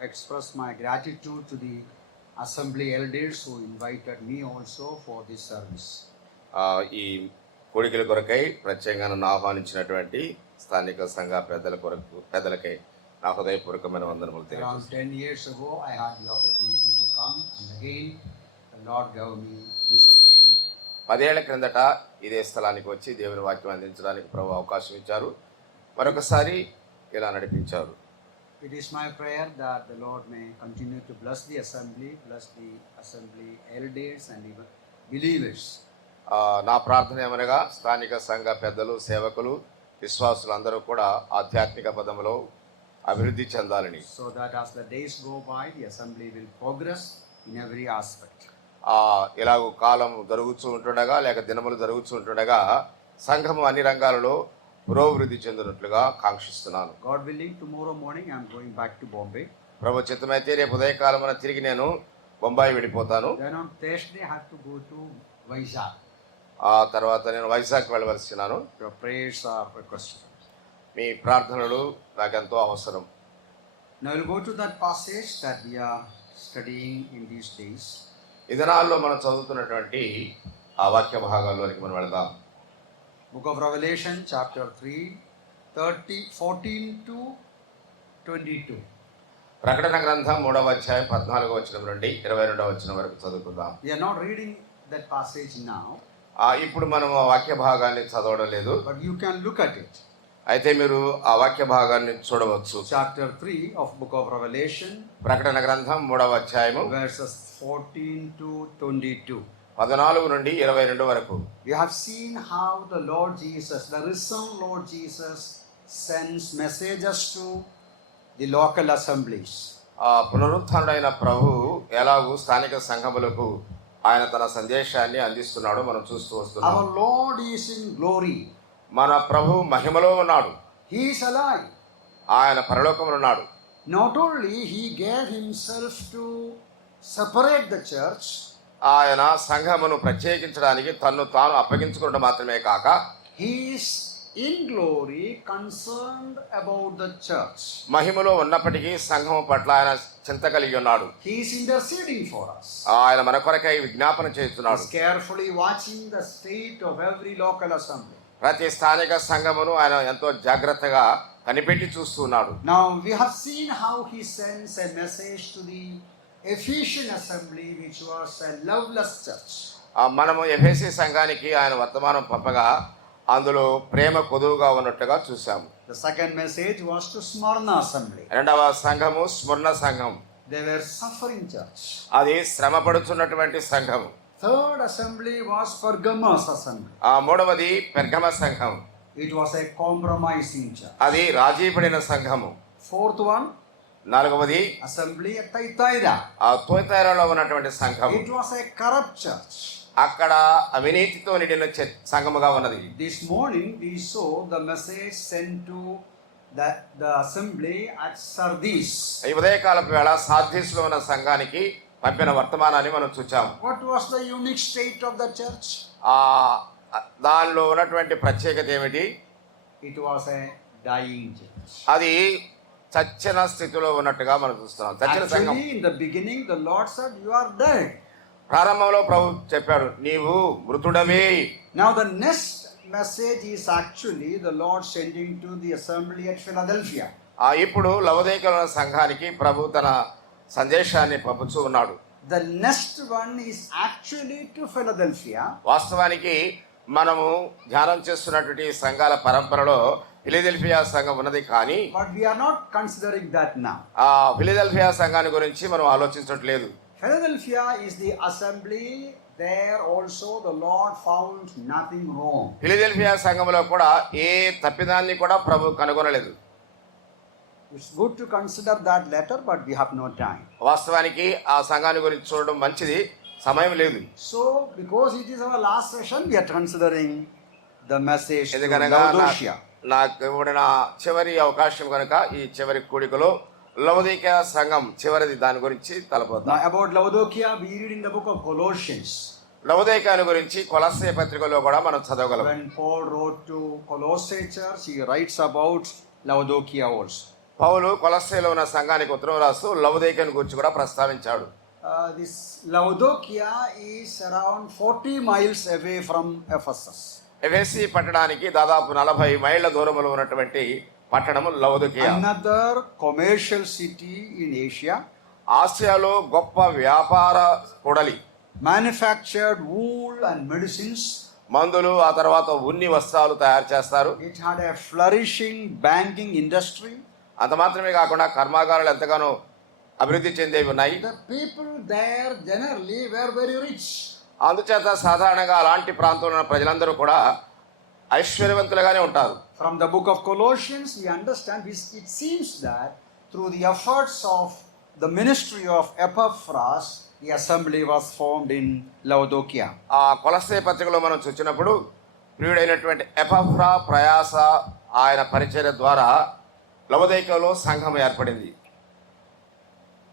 express my gratitude to the assembly elders who invited me also for this service. ఈ కోడికల కొరకై ప్రత్యేకంగా నన్ను ఆహ్వానించినటువంటి స్థానిక సంఘ పెద్దలకై నా హృదయపూర్వకమైన వందనములు Around 10 years ago, I had the opportunity to come, and again, the Lord gave me this opportunity. 10 ఏళ్ల క్రిందట ఇదే స్థలానికి వచ్చి దేవుని వాక్యం అందించడానికి ప్రభు అవకాశం ఇచ్చారు. మరొకసారి ఇలా నడిపించారు. It is my prayer that the Lord may continue to bless the assembly elders and even believers. నా ప్రార్థన ఏమనగా స్థానిక సంఘ పెద్దలు, సేవకులు, విశ్వాసులు అందరూ కూడా ఆధ్యాత్మిక పదములో అభివృద్ధి చెందాలని. So that as the days go by, the assembly will progress in every aspect. ఇలాగూ కాలం జరుగుతూ ఉంటుండగా లేక దినములు జరుగుతూ ఉంటుండగా సంఘము అన్ని రంగాలలో పురోభివృద్ధి చెందినట్లుగా కాంక్షిస్తున్నాను. God willing, tomorrow morning I am going back to Bombay. ప్రభు చిత్తమైతే రేపు ఉదయకాలమున తిరిగి నేను బొంబాయి వెళ్ళిపోతాను. Then on Thursday I have to go to Vizag. ఆ తర్వాత నేను Vizag వెళ్ళవలసినాను. Your prayers are requested. మీ ప్రార్థనలు నాకెంతో అవసరం. Now we'll go to that passage that we are studying in these days. ఈ దినాల్లో మనం చదువుతున్నటువంటి ఆ వాక్య భాగాల్లోనికి మనం వెళదాం. Book of Revelation, chapter 3, 14 to 22. ప్రకటన గ్రంథం 3వ అధ్యాయం 14వ వచనం నుండి 22వ వచనం వరకు చదువుకుందాం. We are not reading that passage now. ఇప్పుడు మనం ఆ వాక్య భాగాన్ని చదవడం లేదు. But you can look at it. అయితే మీరు ఆ వాక్య భాగాన్ని చూడవచ్చు. Chapter 3 of Book of Revelation. ప్రకటన గ్రంథం 3వ అధ్యాయము verses 14 to 22. 14 నుండి 22 వరకు. We have seen how the Lord Jesus, the risen Lord Jesus, sends messages to the local assemblies. పునరుత్థానుడైన ప్రభు ఎలాగూ స్థానిక సంఘములకు ఆయన తన సందేశాన్ని అందిస్తున్నాడు మనం చూస్తూ వస్తున్నాం. Our Lord is in glory. మన ప్రభు మహిమలో ఉన్నాడు. He is alive. ఆయన పరలోకములో ఉన్నాడు. Not only he gave himself to separate the church, ఆయన సంఘమును ప్రత్యేకించడానికి తన్ను తాను అప్పగించుకోవడం మాత్రమే కాక he is in glory concerned about the church. మహిమలో ఉన్నప్పటికీ సంఘము పట్ల ఆయన చింత కలిగి ఉన్నాడు. He is interceding for us. ఆయన మన కొరకై విజ్ఞాపన చేస్తున్నాడు. He is carefully watching the state of every local assembly. ప్రతి స్థానిక సంఘమును ఆయన ఎంతో జాగ్రత్తగా కనిపెట్టి చూస్తున్నాడు. Now we have seen how he sends a message to the Ephesian assembly, which was a loveless church. మనము ఎఫెసీ సంఘానికి ఆయన వర్తమానం పంపగా అందులో ప్రేమ కొదువుగా ఉన్నట్టుగా చూసాము. The second message was to Smyrna assembly. రెండవ సంఘము స్మరణ సంఘం. They were suffering church. అది శ్రమ పడుతున్నటువంటి సంఘం. Third assembly was Pergamos assembly. మూడవది పెర్గమ సంఘం. It was a compromising church. అది రాజీ పడిన సంఘము. Fourth one, నాలుగవది assembly at Thyatira. తుయతైరాలో ఉన్నటువంటి సంఘం. It was a corrupt church. అక్కడ అవినీతితో నిండిన సంఘముగా ఉన్నది. This morning we saw the message sent to the assembly at Sardis. ఈ ఉదయకాలపు వేళ సార్దీస్లో ఉన్న సంఘానికి పంపిన వర్తమానాన్ని మనం చూచాము. What was the unique state of the church? దానిలో ఉన్నటువంటి ప్రత్యేకత ఏమిటి? It was a dying church. అది చచ్చిన స్థితిలో ఉన్నట్టుగా మనం చూస్తున్నాం. చచ్చిన సంఘం. Actually, in the beginning, the Lord said, "You are dead." ప్రారంభంలో ప్రభు చెప్పాడు, నీవు మృతుడవే. Now the next message is actually the Lord sending to the assembly at Philadelphia. ఇప్పుడు లవోదికయ సంఘానికి ప్రభు తన సందేశాన్ని పంపుతూ ఉన్నాడు. The next one is actually to Philadelphia. వాస్తవానికి మనము ధ్యానం చేస్తున్నటువంటి సంఘాల పరంపరలో ఫిలదెల్ఫియా సంఘం ఉన్నది, కానీ But we are not considering that now. Philadelphia సంఘాన్ని గురించి మనం ఆలోచించట్లేదు. Philadelphia is the assembly. There also the Lord found nothing wrong. Philadelphia సంఘంలో కూడా ఏ తప్పిదాన్ని కూడా ప్రభు కనుగొనలేదు. It's good to consider that later, but we have no time. వాస్తవానికి ఆ సంఘాన్ని గురించి చూడడం మంచిది, సమయం లేదు. So because it is our last session, we are considering the message to ఎందుకనగా Laodicea. నాకు ఇవ్వబడిన చివరి అవకాశం కనుక ఈ చివరి కూడికలో లవోదికయ సంఘం చివరిది దాని గురించి తలపోతాం. Now about Laodicea, we read in the book of Colossians. లవోదికయ గురించి కొలస్సే పత్రికలో కూడా మనం చదవగలం. When Paul wrote to Colossae church, he writes about Laodicea also. పౌలు కొలస్సీలో ఉన్న సంఘానికి ఉత్తరం రాస్తూ లవొదికయను గురించి కూడా ప్రస్తావించాడు. This Laodicea is around 40 miles away from Ephesus. ఎఫెసీ పట్టణానికి దాదాపు 40 మైళ్ళ దూరంలో ఉన్నటువంటి పట్టణము Laodicea. Another commercial city in Asia. ఆసియాలో గొప్ప వ్యాపార కూడలి. Manufactured wool and medicines. మందులు, ఆ తర్వాత ఉన్ని వస్త్రాలు తయారు చేస్తారు. It had a flourishing banking industry. అంత మాత్రమే కాకుండా కర్మాగారాలు ఎంతగానో అభివృద్ధి చెందేవి ఉన్నాయి. The people there generally were very rich. అందుచేత సాధారణంగా అలాంటి ప్రాంతంలో ఉన్న ప్రజలందరూ కూడా ఐశ్వర్యవంతులుగానే ఉంటారు. From the book of Colossians, we understand it seems that through the efforts of the ministry of Epaphras, the assembly was formed in Laodicea. ఆ కొలస్సే పత్రికలో మనం చూసినప్పుడు ప్రియుడైనటువంటి ఎపఫ్రా ప్రయాస ఆయన పరిచర్య ద్వారా లవొదికయలో సంఘం ఏర్పడింది.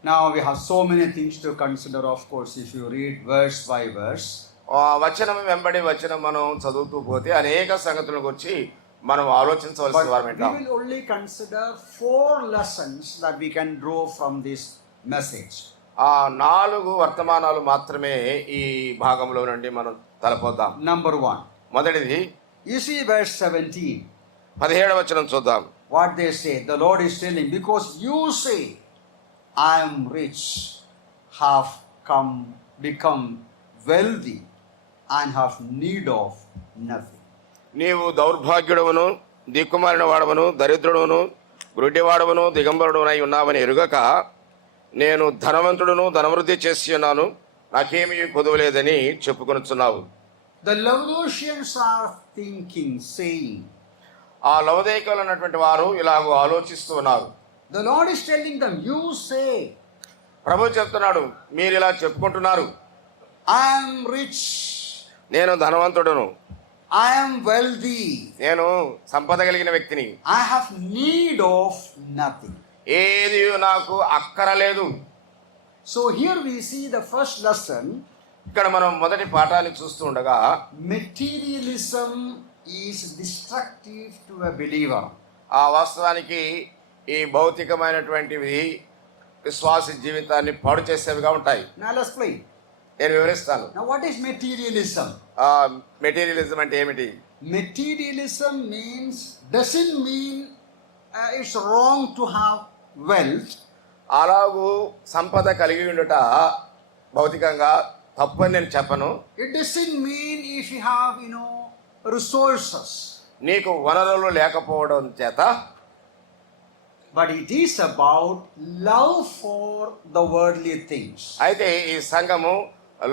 Now we have so many things to consider, of course, if you read verse by verse. వచనం వెంబడి వచనం మనం చదువుతూ పోతే అనేక సంగతుల గురించి మనం ఆలోచించవలసిన But వారు we ఉంటాం. will only consider 4 lessons that we can draw from this message. ఆ 4 వర్తమానాలు మాత్రమే ఈ భాగంలో నుండి మనం తలపోద్దాం. Number 1. మొదటిది You see verse 17. 17వ వచనం చూద్దాం. What they say, the Lord is telling, because you say, I am rich, have become wealthy, and have need of nothing. నీవు దౌర్భాగ్యుడవును, దిక్కుమాలిన వాడవను, దరిద్రుడును, గ్రుడ్డివాడవను, దిగంబరుడునై ఉన్నావని ఎరుగక నేను ధనవంతుడును, ధనవృద్ధి చేసి ఉన్నాను, నాకేమీ కొదువలేదని చెప్పుకొనుచున్నావు. The Laodiceans are thinking, saying, ఆ లవొదికయలో ఉన్నటువంటి వారు ఇలాగ ఆలోచిస్తూ ఉన్నారు. the Lord is telling them, you say, ప్రభు చెప్తున్నాడు, మీరు ఇలా చెప్పుకుంటున్నారు, I am rich, నేను ధనవంతుడును, I am wealthy, నేను సంపద కలిగిన వ్యక్తిని, I have need of nothing. ఏది నాకు అక్కరలేదు. So here we see the first lesson. ఇక్కడ మనం మొదటి పాఠాన్ని చూస్తూ ఉండగా Materialism is destructive to a believer. ఆ వాస్తవానికి ఈ భౌతికమైనటువంటివి విశ్వాస జీవితాన్ని పాడు చేసేవిగా ఉంటాయి. Now let's play. నేను వివరిస్తాను. Now what is materialism? Materialism అంటే ఏమిటి? Materialism doesn't mean it's wrong to have wealth. అలాగూ సంపద కలిగి ఉండుట భౌతికంగా తప్పని నేను చెప్పను. It doesn't mean if you have, resources. నీకు వనరులు లేకపోవడం చేత, But it is about love for the worldly things. అయితే ఈ సంఘము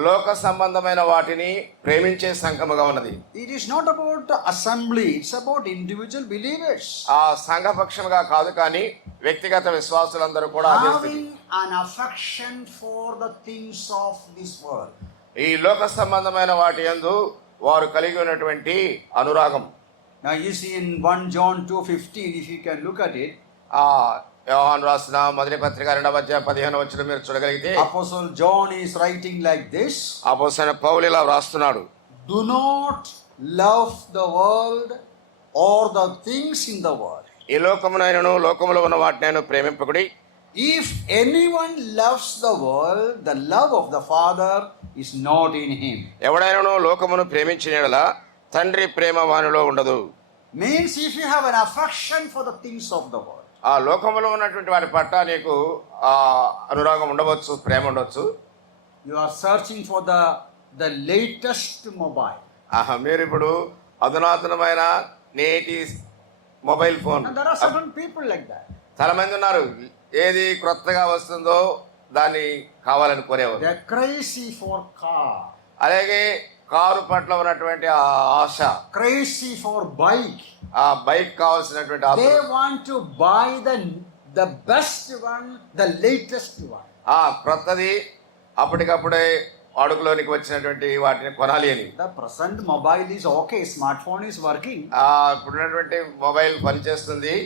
లోక సంబంధమైన వాటిని ప్రేమించే సంఘముగా ఉన్నది. It is not about the assembly, it's about individual believers. ఆ సంఘపక్షముగా కాదు, కానీ వ్యక్తిగత విశ్వాసులందరూ కూడా అదే స్థితి. Having an affection for the things of this world. ఈ లోక సంబంధమైన వాటి యందు వారు కలిగి ఉన్నటువంటి అనురాగం. Now you see in 1 John 2:15, if you can look at it, ఆ యోహాను రాసిన మొదటి పత్రిక 2వ అధ్యాయం 15వ వచనం మీరు చూడగలిగితే, Apostle John is writing like this: అపోస్తలుడైన పౌలు ఇలా వ్రాస్తున్నాడు, do not love the world or the things in the world. ఈ లోకమునైనను లోకములో ఉన్న వాటినైనా ప్రేమింపకుడి. If anyone loves the world, the love of the Father is not in him. ఎవడైనను లోకమును ప్రేమించిన యెడల తండ్రి ప్రేమ వానిలో ఉండదు. Means if you have an affection for the things of the world, ఆ లోకములో ఉన్నటువంటి వాటి పట్ల నీకు అనురాగం ఉండవచ్చు, ప్రేమ ఉండవచ్చు. you are searching for the latest mobile. మీరు ఇప్పుడు అధునాతనమైన నేటి mobile phone. And there are certain people like that. చాలా మంది ఉన్నారు, ఏది క్రొత్తగా వస్తుందో దాన్ని కావాలని కోరేవారు. They are crazy for car, అలాగే కారు పట్ల ఉన్నటువంటి ఆ ఆశ, crazy for bike. ఆ బైక్ కావాల్సినటువంటి ఆశ, They want to buy the best one, the latest one. ఆ క్రొత్తది అప్పటికప్పుడే అడుగులోనికి వచ్చినటువంటి వాటిని కొనాలి అని. The present mobile is okay, smartphone is working. ఇప్పుడున్నటువంటి మొబైల్ పనిచేస్తుంది.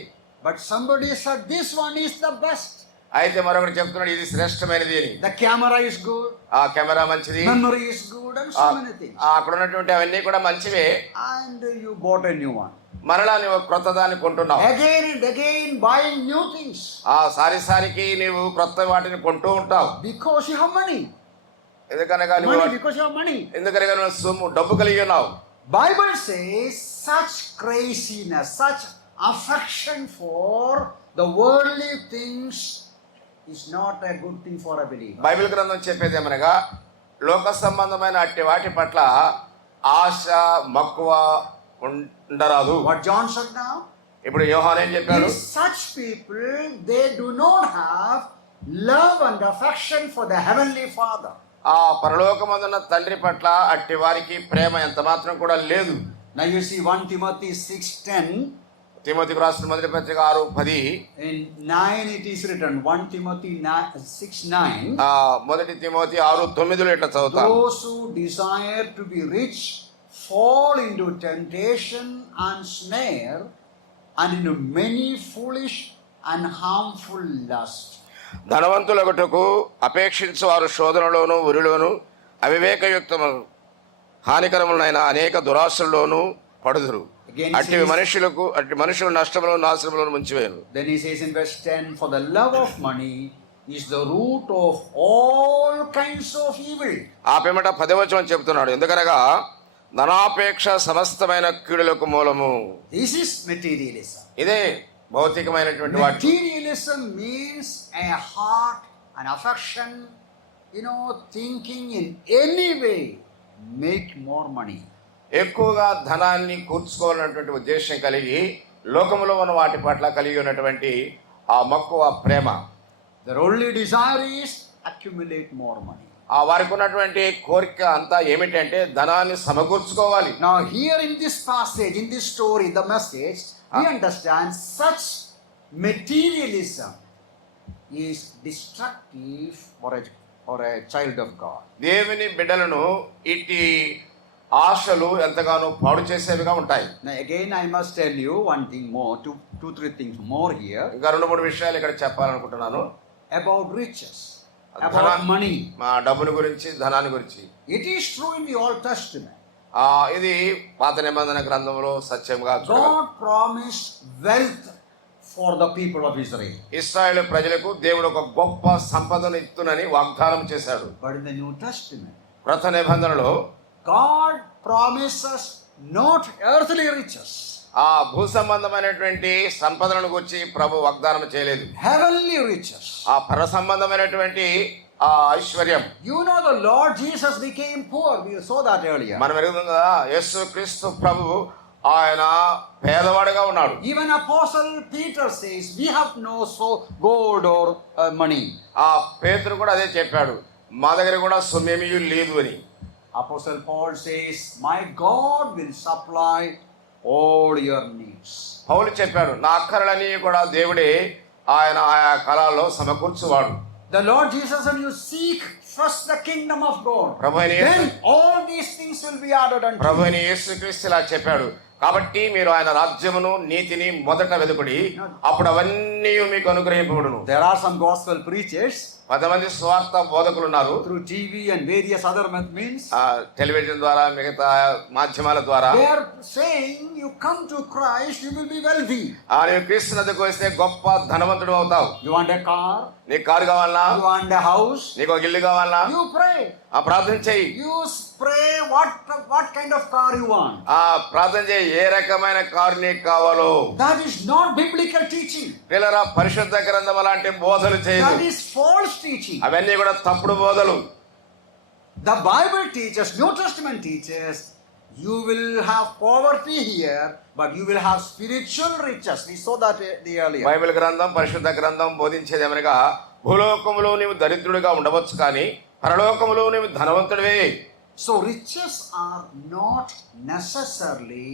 But somebody said this one is the best. అయితే మరొకటి చెప్తున్నాడు, ఇది శ్రేష్టమైనది అని. The camera is good, ఆ కెమెరా మంచిది, memory is good, and so many things. అక్కడ ఉన్నటువంటి అవన్నీ కూడా మంచివే. And you bought a new one. మరలా నీవు క్రొత్త దాన్ని కొంటున్నావు. Again and again buying new things. ఆ సారికి నీవు క్రొత్త వాటిని కొంటూ ఉంటావు. Because you have money. ఎందుకనగా Because you have money. ఎందుకనగా నువ్వు సొమ్ము డబ్బు కలిగి ఉన్నావు. Bible says such craziness, such affection for the worldly things is not a good thing for a believer. Bible గ్రంథం చెప్పేది ఏమనగా లోక సంబంధమైన అట్టి వాటి పట్ల ఆశ మక్కువ ఉండరాదు. What John said now? ఇప్పుడు యోహాను ఏం చెప్పాడు? Such people, they do not have love and affection for the heavenly Father. ఆ పరలోకమందున్న తండ్రి పట్ల అట్టి వారికి ప్రేమ ఎంత మాత్రం కూడా లేదు. Now you see 1 Timothy 6:10. తిమోతికి రాసిన మొదటి పత్రిక 6:10. In 9 it is written, 1 Timothy 6:9. మొదటి తిమోతి 6:9 ఇట్లా చదువుతాం. Those who desire to be rich fall into temptation and snare and into many foolish and harmful lusts. ధనవంతులగుటకు అపేక్షించు వారు శోధనలోను ఉరిలోను అవివేకయుక్తము హానికరములైన అనేక దురాశల్లోనూ పడుదురు. అట్టి మనుషులు నష్టములను నాశనములను ముంచివేయను. Then he says in verse 10, for the love of money is the root of all kinds of evil. ఆ పిమ్మట 10వ వచనం చెబుతున్నాడు, ఎందుకనగా ధనాపేక్ష సమస్తమైన కీడులకు మూలము. This is materialism. ఇదే భౌతికమైనటువంటి వాటి. Materialism means a heart, an affection, thinking in any way make more money. ఎక్కువగా ధనాన్ని కూర్చుకోవాలన్నటువంటి ఉద్దేశం కలిగి లోకములో ఉన్న వాటి పట్ల కలిగి ఉన్నటువంటి ఆ మక్కువ ప్రేమ. Their only desire is accumulate more money. ఆ వారికి ఉన్నటువంటి కోరిక అంతా ఏమిటంటే ధనాన్ని సమకూర్చుకోవాలి. Now here in this passage, in this story, the message, we understand such materialism is destructive for a child of God. దేవుని బిడ్డలను ఇట్టి ఆశలు ఎంతగానో పాడు చేసేవిగా ఉంటాయి. Now again I must tell you one thing more, two, three things more here. ఇంకా 2-3 విషయాలు ఇక్కడ చెప్పాలనుకుంటున్నాను. About riches, about money. మా డబ్బుని గురించి, ధనాన్ని గురించి. It is true in the Old Testament. ఇది పాత నిబంధన గ్రంథంలో సత్యంగా God promised wealth for the people of Israel. ఇశ్రాయేలు ప్రజలకు దేవుడు ఒక గొప్ప సంపదను ఇస్తునని వాగ్దానం చేశాడు. But in the New Testament, క్రొత్త నిబంధనలో God promises not earthly riches. ఆ భూ సంబంధమైనటువంటి సంపదలను గురించి ప్రభు వాగ్దానం చేయలేదు. Heavenly riches. ఆ పర సంబంధమైనటువంటి ఆ ఐశ్వర్యం. You know the Lord Jesus became poor. We saw that earlier. మనం ఎరుగుదాం కదా, యేసుక్రీస్తు ప్రభువు ఆయన పేదవాడిగా ఉన్నాడు. Even Apostle Peter says, we have no gold or money. ఆ పేతురు కూడా అదే చెప్పాడు, మా దగ్గర కూడా సొమ్మేమీ లేదు అని. Apostle Paul says, my God will supply all your needs. పౌలు చెప్పాడు, నా అక్కరలన్నీ కూడా దేవుడే ఆయన ఆయా కాలాల్లో సమకూర్చువాడు. The Lord Jesus said, you seek first the kingdom of God. Then all these things will be added unto you. ప్రభువైన యేసుక్రీస్తు ఇలా చెప్పాడు, కాబట్టి మీరు ఆయన రాజ్యమును నీతిని మొదట వెదుకుడి, అప్పుడు అవన్నీ మీకు అనుగ్రహింపబడును. There are some gospel preachers 10 మంది స్వార్థ బోధకులు ఉన్నారు. through TV and various other means. Television ద్వారా, మిగతా మాధ్యమాల ద్వారా they are saying you come to Christ, you will be wealthy. నీవు క్రీస్తు నద్దకు వస్తే గొప్ప ధనవంతుడు అవుతావు. You want a car? నీకు కారు కావాలనా? You want a house? నీకు ఒక ఇల్లు కావాలనా? You pray. ప్రార్థన చేయి. You pray what kind of car you want. ప్రార్థన చేయి, ఏ రకమైన కారు నీకు కావాలో. That is not biblical teaching. పిల్లరా, పరిశుద్ధ గ్రంథం అలాంటి బోధలు చేయదు. That is false teaching. అవన్నీ కూడా తప్పుడు బోధలు. The Bible teaches, New Testament teaches, you will have poverty here, but you will have spiritual riches. We saw that earlier. Bible గ్రంథం, పరిశుద్ధ గ్రంథం బోధించేది ఏమనగా, భూలోకములో నీవు దరిద్రుడిగా ఉండవచ్చు, కానీ పరలోకములో నీవు ధనవంతుడివే. So riches are not necessarily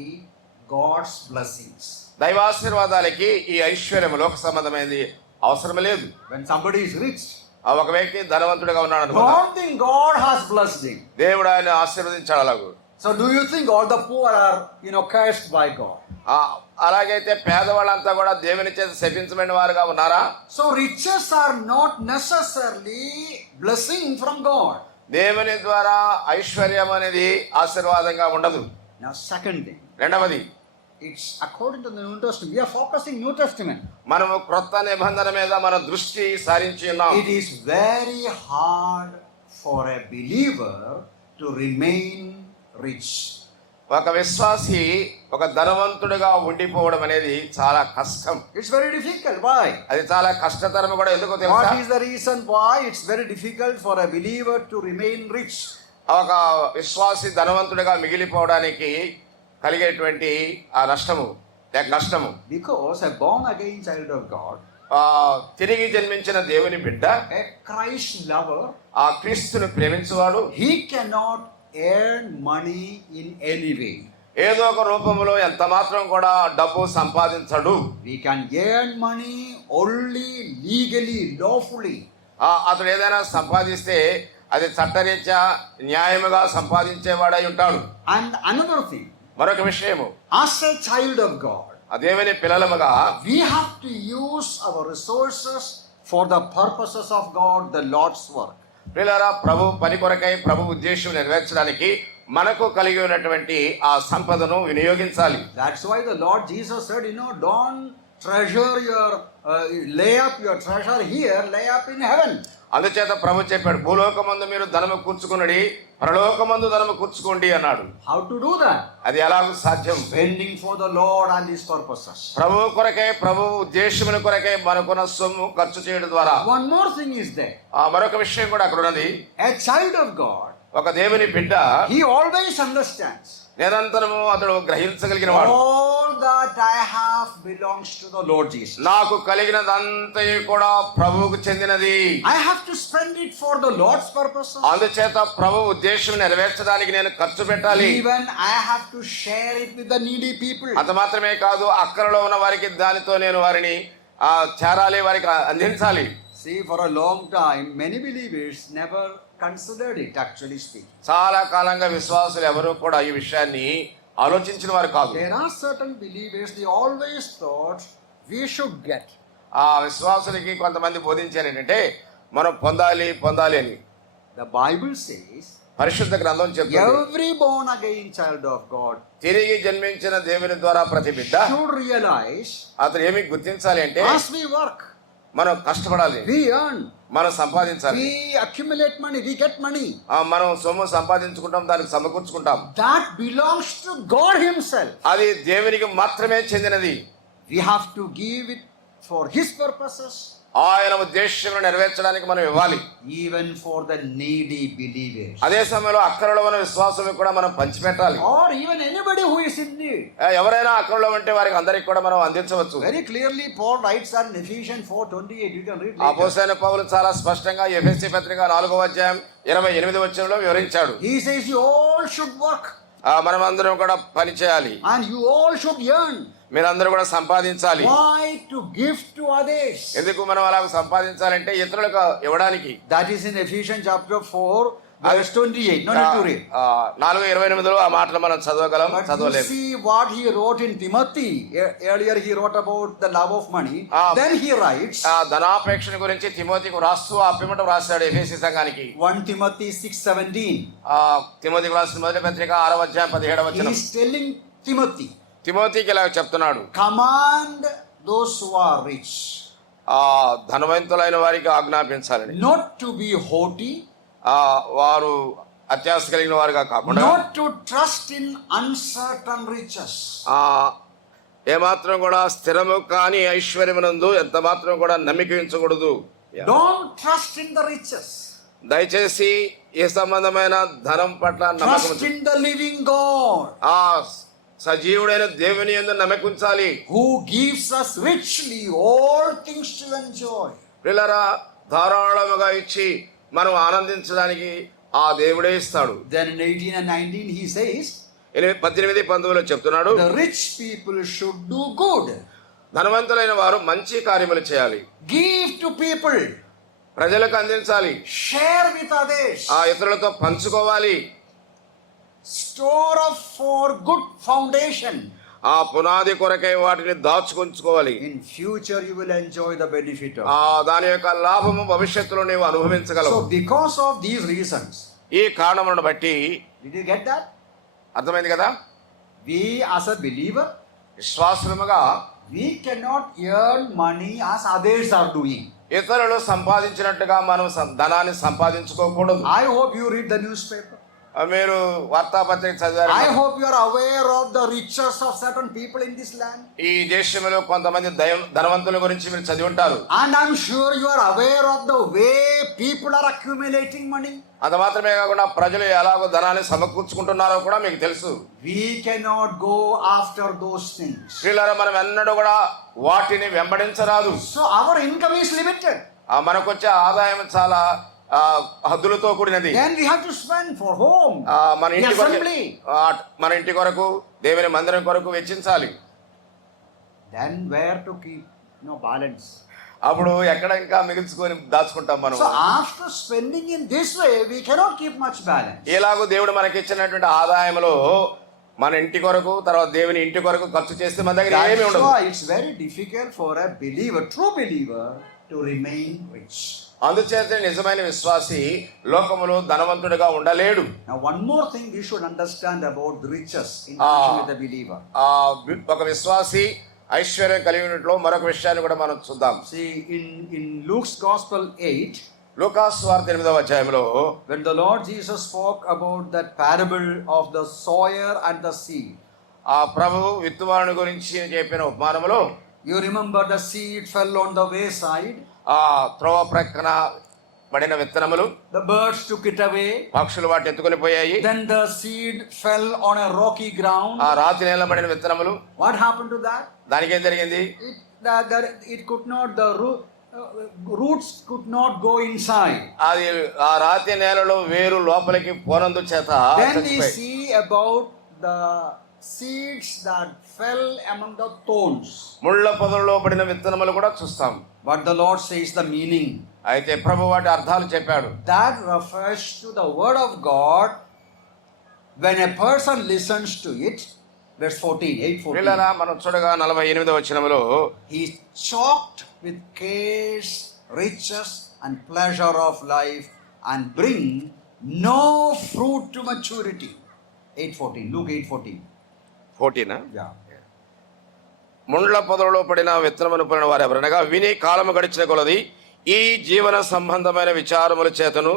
God's blessings. దైవాశీర్వాదాలకి ఈ ఐశ్వర్యం లోక సంబంధమైనది అవసరం లేదు. When somebody is rich, ఒక వ్యక్తి ధనవంతుడిగా ఉన్నాడు అనుకో, don't think God has blessed him. దేవుడు ఆయన ఆశీర్వదించాడు అలాగూ. So do you think all the poor are cursed by God? అలాగైతే పేదవాళ్ళంతా కూడా దేవుని చేత శపించబడిన వారుగా ఉన్నారా? So riches are not necessarily blessing from God. దేవుని ద్వారా ఐశ్వర్యం అనేది ఆశీర్వాదంగా ఉండదు. Now second thing, రెండవది, it's according to the New Testament. We are focusing New Testament. మనము క్రొత్త నిబంధన మీద మన దృష్టి సారించి ఉన్నాం. It is very hard for a believer to remain rich. ఒక విశ్వాసి ఒక ధనవంతుడిగా ఉండిపోవడం అనేది చాలా కష్టం. It's very difficult. Why? అది చాలా కష్టతరం కూడా. ఎందుకో తెలుసా? What is the reason why it's very difficult for a believer to remain rich? ఒక విశ్వాసి ధనవంతుడిగా మిగిలిపోవడానికి కలిగేటువంటి ఆ నష్టము లేక కష్టము. Because a born again child of God, తిరిగి జన్మించిన దేవుని బిడ్డ, a Christ lover, ఆ క్రీస్తును ప్రేమించువాడు, he cannot earn money in any way. ఏదో ఒక రూపంలో ఎంత మాత్రం కూడా డబ్బు సంపాదించడు. We can earn money only legally, lawfully. అతడు ఏదైనా సంపాదిస్తే అది చట్టరీత్యా న్యాయముగా సంపాదించేవాడై ఉంటాడు. And another thing, మరొక విషయము, as a child of God, ఆ దేవుని పిల్లలముగా we have to use our resources for the purposes of God, the Lord's work. పిల్లరా, ప్రభు పని కొరకై ప్రభు ఉద్దేశం నెరవేర్చడానికి మనకు కలిగి ఉన్నటువంటి ఆ సంపదను వినియోగించాలి. That's why the Lord Jesus said, don't treasure your, lay up your treasure here, lay up in heaven. అందుచేత ప్రభు చెప్పాడు, భూలోకమందు మీరు ధనము కూర్చుకునడి, పరలోకమందు ధనము కూర్చుకోండి అన్నాడు. How to do that? అది ఎలాగూ సాధ్యం? Spending for the Lord and His purposes. ప్రభు కొరకై ప్రభు ఉద్దేశముల కొరకై మనకున్న సొమ్ము ఖర్చు చేయడం ద్వారా. One more thing is there. మరొక విషయం కూడా అక్కడ ఉన్నది. A child of God, ఒక దేవుని బిడ్డ, he always understands, నిరంతరము అతడు గ్రహించగలిగిన వాడు, all that I have belongs to the Lord Jesus. నాకు కలిగినదంతయు కూడా ప్రభువుకు చెందినది. I have to spend it for the Lord's purposes. అందుచేత ప్రభు ఉద్దేశం నెరవేర్చడానికి నేను ఖర్చు పెట్టాలి. Even I have to share it with the needy people. అంత మాత్రమే కాదు, అక్కరలో ఉన్న వారికి దానితో నేను వారిని చేరాలి, వారికి అందించాలి. See, for a long time, many believers never considered it, actually speaking. చాలా కాలంగా విశ్వాసులు ఎవరు కూడా ఈ విషయాన్ని ఆలోచించిన వారు కాదు. There are certain believers, they always thought we should get. ఆ విశ్వాసులకి కొంతమంది బోధించారు ఏంటంటే మనం పొందాలి అని. The Bible says, పరిశుద్ధ గ్రంథం చెప్తుంది, every born again child of God తిరిగి జన్మించిన దేవుని ద్వారా ప్రతి బిడ్డ should realize, అతను ఏమి గుర్తించాలి అంటే, as we work, మనం కష్టపడాలి, we earn, మనం సంపాదించాలి, we accumulate money, we get money. మనం సొమ్ము సంపాదించుకుంటాం, దానికి సమకూర్చుకుంటాం. That belongs to God Himself. అది దేవునికి మాత్రమే చెందినది. We have to give it for His purposes. ఆయన ఉద్దేశమును నెరవేర్చడానికి మనం ఇవ్వాలి. Even for the needy believers. అదే సమయంలో అక్కరలో ఉన్న విశ్వాసులకు కూడా మనం పంచిపెట్టాలి. Or even anybody who is in need. ఎవరైనా అక్కరలో ఉంటే వారికి అందరికి కూడా మనం అందించవచ్చు. Very clearly Paul writes that in Ephesians 4:28. You can read later. అపోస్తలుడైన పౌలు చాలా స్పష్టంగా ఎఫెసీ పత్రిక 4వ అధ్యాయం 28వ వచనంలో వివరించాడు. He says you all should work. మనం అందరం కూడా పని చేయాలి. And you all should earn. మీరందరూ కూడా సంపాదించాలి. Why? To give to others. ఎందుకు మనం అలా సంపాదించాలంటే ఇతరులకు ఇవ్వడానికి. That is in Ephesians chapter 4 verse 28. No need to read. 4:28లో ఆ మాటలు మనం చదవగలం, But you చదవలేము. see what he wrote in Timothy. Earlier he wrote about the love of money. Then he writes, ధనాపేక్షణ గురించి తిమోతికి రాస్తూ ఆ పిమ్మట రాశాడు ఎఫెసీ సంఘానికి. 1 Timothy 6:17. తిమోతికి రాసిన మొదటి పత్రిక 6వ అధ్యాయం 17వ He వచనం. is telling Timothy, తిమోతికి ఇలా చెప్తున్నాడు, command those who are rich ధనవంతులైన వారికి ఆజ్ఞాపించాలని, not to be haughty, వారు అత్యాశ కలిగిన వారుగా కాకుండా, not to trust in uncertain riches. ఏమాత్రం కూడా స్థిరము కాని ఐశ్వర్యమునందు ఎంత మాత్రం కూడా నమ్మిక ఉంచకూడదు. Don't trust in the riches. దయచేసి ఏ సంబంధమైన ధనం పట్ల నమ్మకం, Trust in the living God. సజీవుడైన దేవుని యందు నమ్మకం ఉంచాలి. Who gives us richly all things to enjoy. పిల్లరా, ధారాళముగా ఇచ్చి మనం ఆనందించడానికి ఆ దేవుడే ఇస్తాడు. Then in 18 and 19 he says, 18-19లో చెప్తున్నాడు, the rich people should do good. ధనవంతులైన వారు మంచి కార్యములు చేయాలి, Give to people. ప్రజలకు అందించాలి, Share with others. ఇతరులతో పంచుకోవాలి. Store up for good foundation. పునాది కొరకై వాటిని దాచుకుంచుకోవాలి. In future you will enjoy the benefit of. దాని యొక్క లాభము భవిష్యత్తులో నీవు అనుభవించగలవు. So because of these reasons, ఈ కారణములను బట్టి, did you get that? అర్థమైంది కదా? We as a believer, విశ్వాసులముగా we cannot earn money as others are doing. ఇతరులు సంపాదించినట్టుగా మనం ధనాన్ని సంపాదించుకోకూడదు. I hope you read the newspaper. మీరు వార్తాపత్రిక చదివారు. I hope you are aware of the riches of certain people in this land. ఈ దేశంలో కొంతమంది ధనవంతుల గురించి మీరు చదివి ఉంటారు. And I'm sure you are aware of the way people are accumulating money. అంత మాత్రమే కాకుండా ప్రజలు ఎలాగో ధనాన్ని సమకూర్చుకుంటున్నారో కూడా మీకు తెలుసు. We cannot go after those things. వీళ్ళారా మనం ఎన్నడూ కూడా వాటిని వెంబడించరాదు. So our income is limited. మనకొచ్చే ఆదాయం చాలా హద్దులతో కూడినది. Then we have to spend for home, మన ఇంటి కొరకు, assembly. మన ఇంటి కొరకు, దేవుని మందిరం కొరకు వెచ్చించాలి. Then where to keep balance? అప్పుడు ఎక్కడ ఇంకా మిగిల్చుకొని దాచుకుంటాం మనం. So after spending in this way, we cannot keep much balance. ఎలాగో దేవుడు మనకి ఇచ్చినటువంటి ఆదాయంలో మన ఇంటి కొరకు, తర్వాత దేవుని ఇంటి కొరకు ఖర్చు చేస్తే మన దగ్గర ఏమీ ఉండదు. That's why it's very difficult for a believer, true believer, to remain rich. అందుచేత నిజమైన విశ్వాసి లోకములో ధనవంతుడిగా ఉండలేడు. Now one more thing we should understand about the riches in connection with the believer. ఒక విశ్వాసి ఐశ్వర్యం కలిగి ఉన్నట్లో మరొక విషయాన్ని కూడా మనం చూద్దాం. See in Luke's Gospel 8, లూకా సువార్త 8వ అధ్యాయంలో when the Lord Jesus spoke about that parable of the sower and the seed. ఆ ప్రభువు విత్తువాని గురించి చెప్పిన ఉపమానములో, You remember the seed fell on the wayside. ఆ త్రోవ ప్రక్కన పడిన విత్తనములు, The birds took it away. పక్షులు వాటిని ఎత్తుకొని పోయాయి. Then the seed fell on a rocky ground. ఆ రాతి నేల పడిన విత్తనములు, What happened to that? దానికి ఏం జరిగింది? It could not, the roots could not go inside. అది ఆ రాతి నేలలో వేరు లోపలికి పోనందు చేత Then we చచ్చిపోయాయి. see about the seeds that fell among the thorns. ముళ్ళ పొదల్లో పడిన విత్తనములు కూడా చూస్తాం. But the Lord says the meaning. అయితే ప్రభు వాటి అర్థాలు చెప్పాడు. That refers to the word of God when a person listens to it. Verse 14, 8:14. వీళ్ళరా మనం చూడగా 48వ వచనములో, He is choked with cares, riches and pleasure of life and bring no fruit to maturity. 8:14, Luke 8:14. 14. Yeah. ముండ్ల పొదలలో పడిన విత్తనమును పడిన వారు ఎవరనగా విని కాలము గడిచిన కొలది ఈ జీవన సంబంధమైన విచారముల చేతను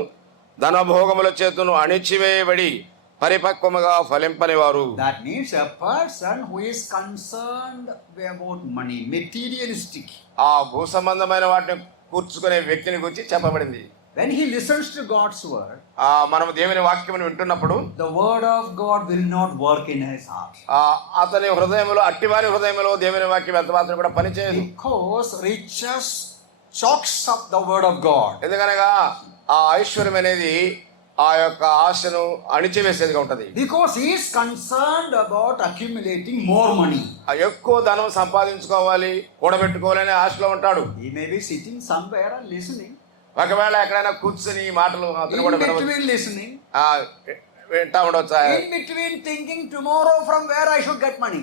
ధనభోగముల చేతను అణిచివేయబడి పరిపక్వముగా ఫలింపని వారు. That means a person who is concerned about money, materialistic. ఆ భూ సంబంధమైన వాటిని కూర్చుకునే వ్యక్తిని గురించి చెప్పబడింది. When he listens to God's word, మనం దేవుని వాక్యమును వింటున్నప్పుడు the word of God will not work in his heart. అతని హృదయంలో, అట్టివారి హృదయంలో దేవుని వాక్యం ఎంత మాత్రం కూడా పనిచేయదు. Because riches chokes up the word of God. ఎందుకనగా ఆ ఐశ్వర్యం అనేది ఆ యొక్క ఆశను అణిచివేసేదిగా ఉంటది. Because he is concerned about accumulating more money. ఎక్కువ ధనం సంపాదించుకోవాలి, కూడబెట్టుకోవాలనే ఆశలో ఉంటాడు. He may be sitting somewhere and listening. ఒకవేళ ఎక్కడైనా కూర్చుని ఈ మాటలు అతను కూడా In between listening. వింటా ఉండొచ్చు. In between thinking tomorrow from where I should get money.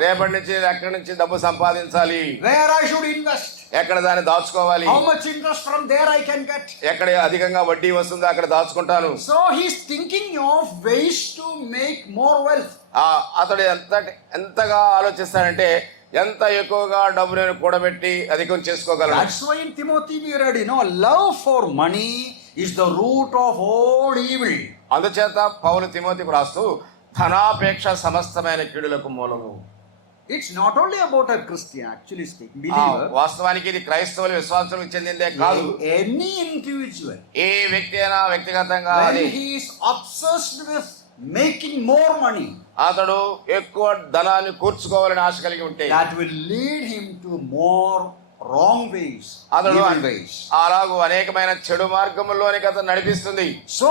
రేపటి నుంచి ఎక్కడి నుంచి డబ్బు సంపాదించాలి, Where I should invest. ఎక్కడ దాన్ని దాచుకోవాలి, How much interest from there I can get. ఎక్కడ అధికంగా వడ్డీ వస్తుందో అక్కడ దాచుకుంటాను. So he is thinking of ways to make more wealth. అతడు ఎంతగా ఆలోచిస్తాడంటే ఎంత ఎక్కువగా డబ్బు నేను కూడబెట్టి అధికం చేసుకోగలను. That's why in Timothy we read, love for money is the root of all evil. అందుచేత పౌలు తిమోతికి రాస్తూ ధనాపేక్ష సమస్తమైన కీడులకు మూలము. It's not only about a Christian, actually speaking, believer. వాస్తవానికి ఇది క్రైస్తవుల విశ్వాసాలకు చెందిందే కాదు. Any individual. ఏ వ్యక్తి అయినా వ్యక్తిగతంగా When he is obsessed with making more money, అతడు ఎక్కువ ధనాన్ని కూర్చుకోవాలని ఆశ కలిగి ఉంటే that will lead him to more wrong ways, అతడు evil ways. అలాగూ అనేకమైన చెడు మార్గముల్లోనికి అతను నడిపిస్తుంది. So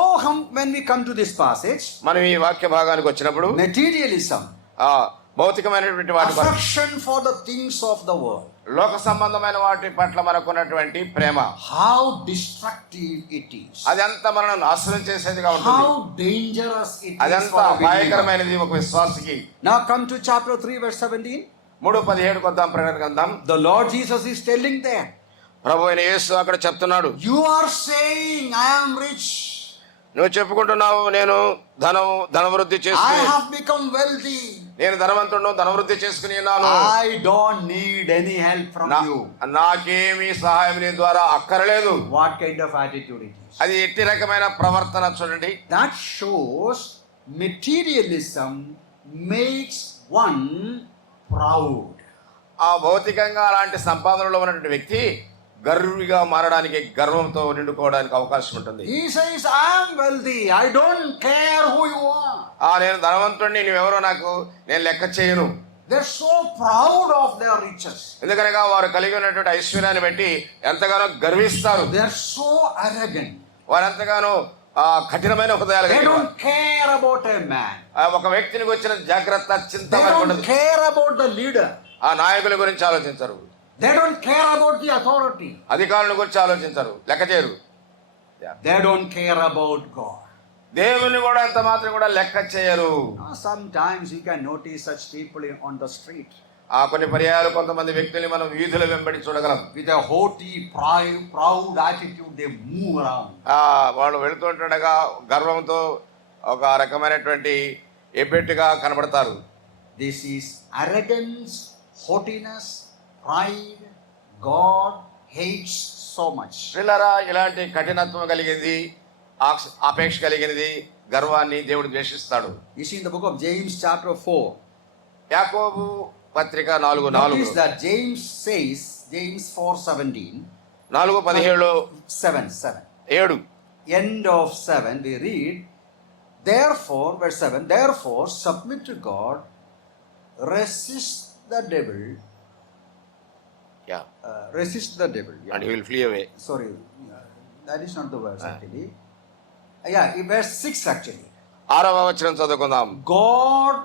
when we come to this passage, మనం ఈ వాక్య భాగానికి వచ్చినప్పుడు materialism, భౌతికమైనటువంటి వాటి పట్ల, affection for the things of the world, లోక సంబంధమైన వాటి పట్ల మనకున్నటువంటి ప్రేమ, how destructive it is, అదంతా మనల్ని నాశనం చేసేదిగా ఉంటుంది. how dangerous it is అదంతా for a believer. అపాయకరమైనది ఒక విశ్వాసికి. Now come to chapter 3 verse 17. 3:17 కొద్దాం ప్రకటన గ్రంథం. The Lord Jesus is telling there, ప్రభు అయిన యేసు అక్కడ చెప్తున్నాడు, you are saying I am rich, నువ్వు చెప్పుకుంటున్నావు నేను ధనవృద్ధి I చేస్తున్నాను, have become wealthy. నేను ధనవంతుడును, ధనవృద్ధి చేసుకుని ఉన్నాను, I don't need any help from you. నాకేమీ సహాయం నీ ద్వారా అక్కరలేదు. What kind of attitude it is? అది ఎట్టి రకమైన ప్రవర్తన చూడండి. That shows materialism makes one proud. ఆ భౌతికంగా అలాంటి సంపాదనలో ఉన్నటువంటి వ్యక్తి గర్విగా మారడానికి, గర్వంతో నిండుకోవడానికి అవకాశం ఉంటుంది. He says, I am wealthy, I don't care who you are. నేను ధనవంతుడిని, నువ్వెవరో నాకు నేను లెక్క చేయను. They're so proud of their riches. ఎందుకనగా వారు కలిగి ఉన్నటువంటి ఐశ్వర్యాన్ని బట్టి ఎంతగానో గర్విస్తారు. They're so arrogant. వారు ఎంతగానో కఠినమైన హృదయాలు They కలిగి don't care about a man. ఒక వ్యక్తిని వచ్చిన జాగ్రత్త చింత They వారికి don't ఉండదు. care about the leader. ఆ నాయకుల గురించి ఆలోచించరు. They don't care about the authority. అధికారుల గురించి ఆలోచించరు, లెక్క చేయరు. They don't care about God. దేవుని కూడా ఎంత మాత్రం కూడా లెక్క చేయరు. Sometimes you can notice such people on the street. కొన్ని పర్యాయాలు కొంతమంది వ్యక్తుల్ని మనం వీధుల వెంబడి చూడగలం. With a haughty, proud attitude, they move around. వాళ్ళు వెళుతుండగా గర్వంతో ఒక రకమైనటువంటి ఎబ్బెట్టుగా కనబడతారు. This is arrogance, haughtiness, pride. God hates so much. పిల్లరా, ఇలాంటి కఠినత్వం కలిగింది, అపేక్ష కలిగినది, గర్వాన్ని దేవుడు ద్వేషిస్తాడు. You see in the book of James chapter 4. యాకోబు పత్రిక 4:4. Notice that James says, James 4:17. 4:17. 7. End of 7 we read, therefore, verse 7, therefore submit to God, resist the devil. Yeah. Resist the devil. Yeah. And he will flee away. Sorry, that is not the verse actually. Yeah, verse 6 actually. 6వ వచనం చదువుకుందాం. God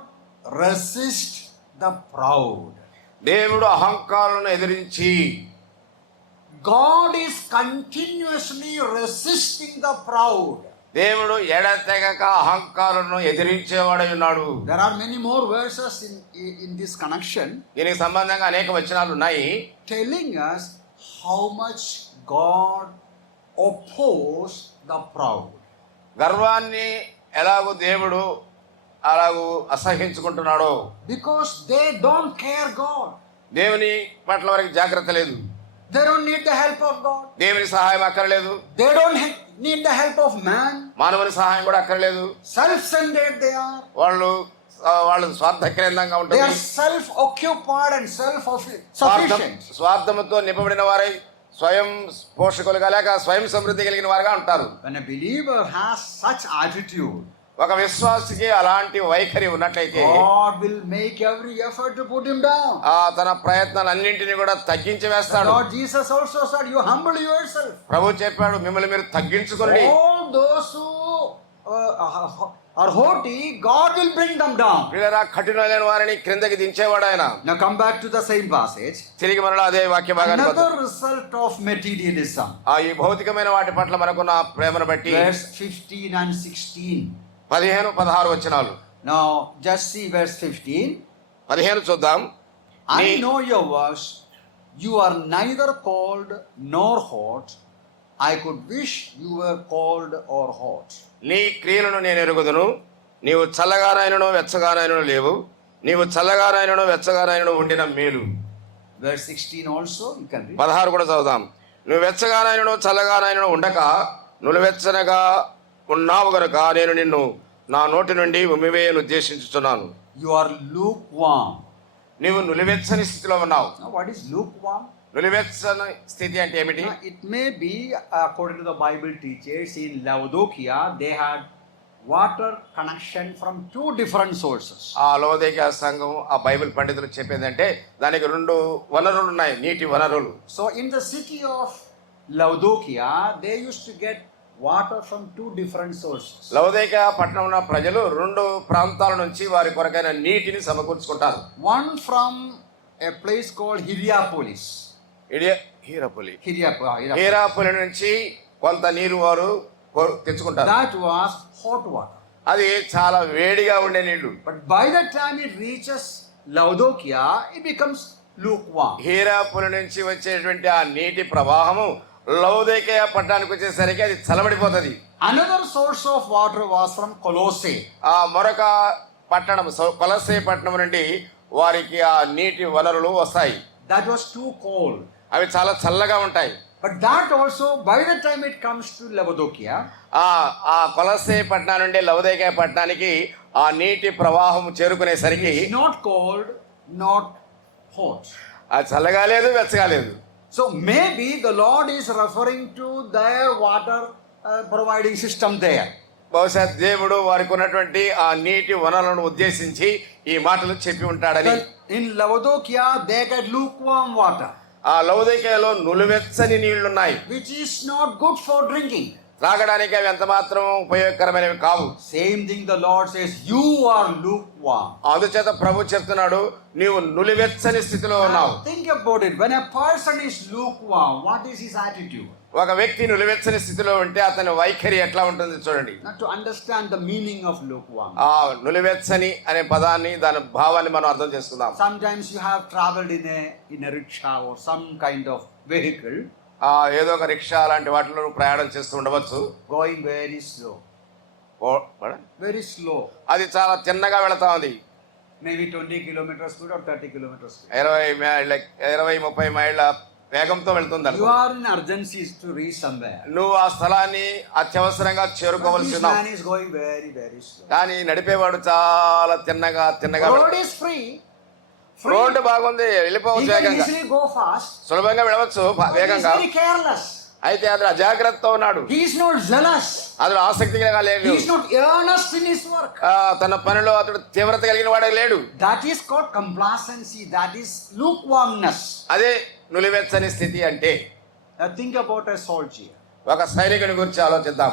resist the proud. దేవుడు అహంకారులను ఎదిరించి, God is continuously resisting the proud. దేవుడు ఎడతెగక అహంకారులను ఎదిరించేవాడై ఉన్నాడు. There are many more verses in this connection. దీనికి సంబంధంగా అనేక వచనాలు ఉన్నాయి, telling us how much God opposed the proud. గర్వాన్ని ఎలాగో దేవుడు అలాగూ అసహించుకుంటున్నాడో. Because they don't care God. దేవుని పట్ల వారికి జాగ్రత్త లేదు. They don't need the help of God. దేవుని సహాయం అక్కర్లేదు. They don't need the help of man. మానవుని సహాయం కూడా అక్కర్లేదు. Self-centered they are. వాళ్ళు స్వార్థ కేంద్రంగా They ఉంటారు. are self-occupied and self-sufficient. స్వార్థముతో నింపబడిన వారై స్వయం పోషకులుగా లేక స్వయం సమృద్ధి కలిగిన వారుగా ఉంటారు. When a believer has such attitude, ఒక విశ్వాసికి అలాంటి వైఖరి ఉన్నట్లయితే God will make every effort to put him down. తన ప్రయత్నాలన్నింటినీ కూడా తగ్గించి వేస్తాడు. Lord Jesus also said, you humble yourself. ప్రభు చెప్పాడు, మిమ్మల్ని మీరు తగ్గించుకోండి. All those who are haughty, God will bring them down. వీళ్ళరా కఠినమైన వారిని క్రిందకి దించేవాడు ఆయన. Now come back to the same passage. తిరిగి మనలో అదే వాక్య భాగాన్ని Another result of materialism. ఈ భౌతికమైన వాటి పట్ల మనకున్న ప్రేమను బట్టి Verse 15 and 16. 15-16 వచనాలు. Now just see verse 15. 15 చూద్దాం. I know your works. You are neither cold nor hot. I could wish you were cold or hot. నీ క్రియలను నేను ఎరుగుదును. నీవు చల్లగానైనను వెచ్చగానైనను లేవు. నీవు చల్లగానైనను వెచ్చగానైనను ఉండిన మేలు. Verse 16 also you can read. 16 కూడా చదువుదాం. నువ్వు వెచ్చగానైనను చల్లగానైనను ఉండక నులివెచ్చనగా ఉన్నావు గనుక నేను నిన్ను నా నోటి నుండి ఉమ్మివేయను ఉద్దేశించుచున్నాను. You are lukewarm. నీవు నులివెచ్చని స్థితిలో ఉన్నావు. Now what is lukewarm? నులివెచ్చని స్థితి అంటే ఏమిటి? It may be, according to the Bible teachers, in Laodicea they had water connection from two different sources. లవోదికయ సంఘం బైబిల్ పండితులు చెప్పేదంటే దానికి 2 వనరులు ఉన్నాయి, నీటి వనరులు. So in the city of Laodicea they used to get water from two different sources. లవోదికయ పట్టణంలో ప్రజలు 2 ప్రాంతాల నుంచి వారి కొరకైన నీటిని సమకూర్చుకుంటారు. One from a place called Hierapolis. హీరాపొలి నుంచి కొంత నీరు వారు తెచ్చుకుంటారు. That was hot water. అది చాలా వేడిగా ఉండే నీళ్లు. But by the time it reaches Laodicea it becomes lukewarm. హీరాపొలి నుంచి వచ్చేటువంటి ఆ నీటి ప్రవాహము లవోదికయ పట్టణానికి వచ్చేసరికి అది చల్లబడిపోతుంది. Another source of water was from Colossae. మరొక పట్టణం కొలసే పట్టణం నుండి వారికి ఆ నీటి వనరులు వస్తాయి. That was too cold. అవి చాలా చల్లగా ఉంటాయి. But that also, by the time it comes to Lavadokia, ఆ కొలసే పట్టణం నుండి లవదీకయ పట్టణానికి ఆ నీటి ప్రవాహం చేరుకునేసరికి it's not cold, not hot. అది చల్లగా లేదు, వెచ్చగా లేదు. So maybe the Lord is referring to their water providing system there. బహుశా దేవుడు వారికి ఉన్నటువంటి ఆ నీటి వనరులను ఉద్దేశించి ఈ మాటలు చెప్పి ఉంటాడని. In Lavadokia, they get lukewarm water, ఆ లవదీకయలో నులివెచ్చని నీళ్లున్నాయి, which is not good for drinking. తాగడానికి అవి ఎంత మాత్రం ఉపయోగకరమైనవి కావు. Same thing the Lord says, you are lukewarm. అందుచేత ప్రభు చెప్తున్నాడు, నీవు నులివెచ్చని స్థితిలో ఉన్నావు. Now, think about it. When a person is lukewarm, what is his attitude? ఒక వ్యక్తి నులివెచ్చని స్థితిలో ఉంటే అతని వైఖరి ఎట్లా ఉంటుంది చూడండి. Not to understand the meaning of lukewarm. ఆ నులివెచ్చని అనే పదాన్ని, దాని భావాన్ని మనం అర్థం చేసుకుందాం. Sometimes you have traveled in a rickshaw or some kind of vehicle, ఏదో ఒక రిక్షా లాంటి వాటిలో ప్రయాణం చేస్తూ ఉండవచ్చు. going very slow. Very slow. అది చాలా తిన్నగా వెళతా ఉంది. Maybe 20 kilometers speed or 30 kilometers speed. 20-30 మైళ్ళ వేగంతో వెళ్తుంది. You are in urgencies to reach somewhere. నువ్వు ఆ స్థలాన్ని అత్యవసరంగా చేరుకోవలసి This ఉన్నావు. man is going very, very slow. కానీ నడిపేవాడు చాలా తిన్నగా Road is free. రోడ్డు బాగుంది, He వెళ్ళిపోవచ్చు can వేగంగా, easily go fast. సులభంగా వెళ్ళవచ్చు But he is వేగంగా. very careless. అయితే అతను అజాగ్రత్తతో ఉన్నాడు, He is not zealous. అతను ఆసక్తిగా He లేడు, is not earnest in his work. తన పనిలో అతడు తీవ్రత కలిగిన వాడే లేడు. That is called complacency. That is lukewarmness. అదే నులివెచ్చని స్థితి అంటే. Now think about a soldier. ఒక సైనికుని గురించి ఆలోచిద్దాం.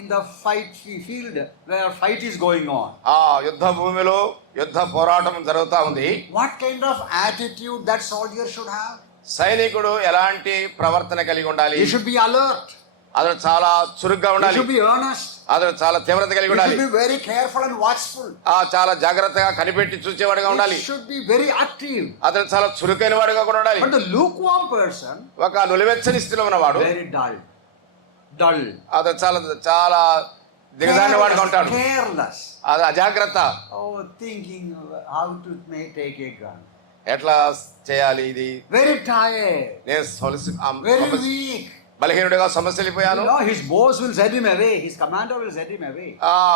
In the fight field where fight is going on. ఆ యుద్ధ భూమిలో యుద్ధ పోరాటం జరుగుతా ఉంది. What kind of attitude that soldier should have? సైనికుడు ఎలాంటి ప్రవర్తన కలిగి ఉండాలి? He should be alert. అతను చాలా చురుగ్గా He ఉండాలి, should be earnest. అతను చాలా తీవ్రత కలిగి He ఉండాలి, should be very careful and watchful. చాలా జాగ్రత్తగా కనిపెట్టి చూసేవాడుగా ఉండాలి, He should be very active. అతను చాలా చురుకైన వాడుగా కూడా ఉండాలి. But the lukewarm person, ఒక నులివెచ్చని స్థితిలో ఉన్నవాడు very dull. అతను చాలా దిగజారిన వాడుగా ఉంటాడు, Careless. అది అజాగ్రత్త. Oh, thinking how to take a gun. ఎట్లా చేయాలి ఇది, Very tired. నేను Very weak. బలహీనుడిగా సమస్యలిపోయాను. His boss will send him away. His commander will send him away.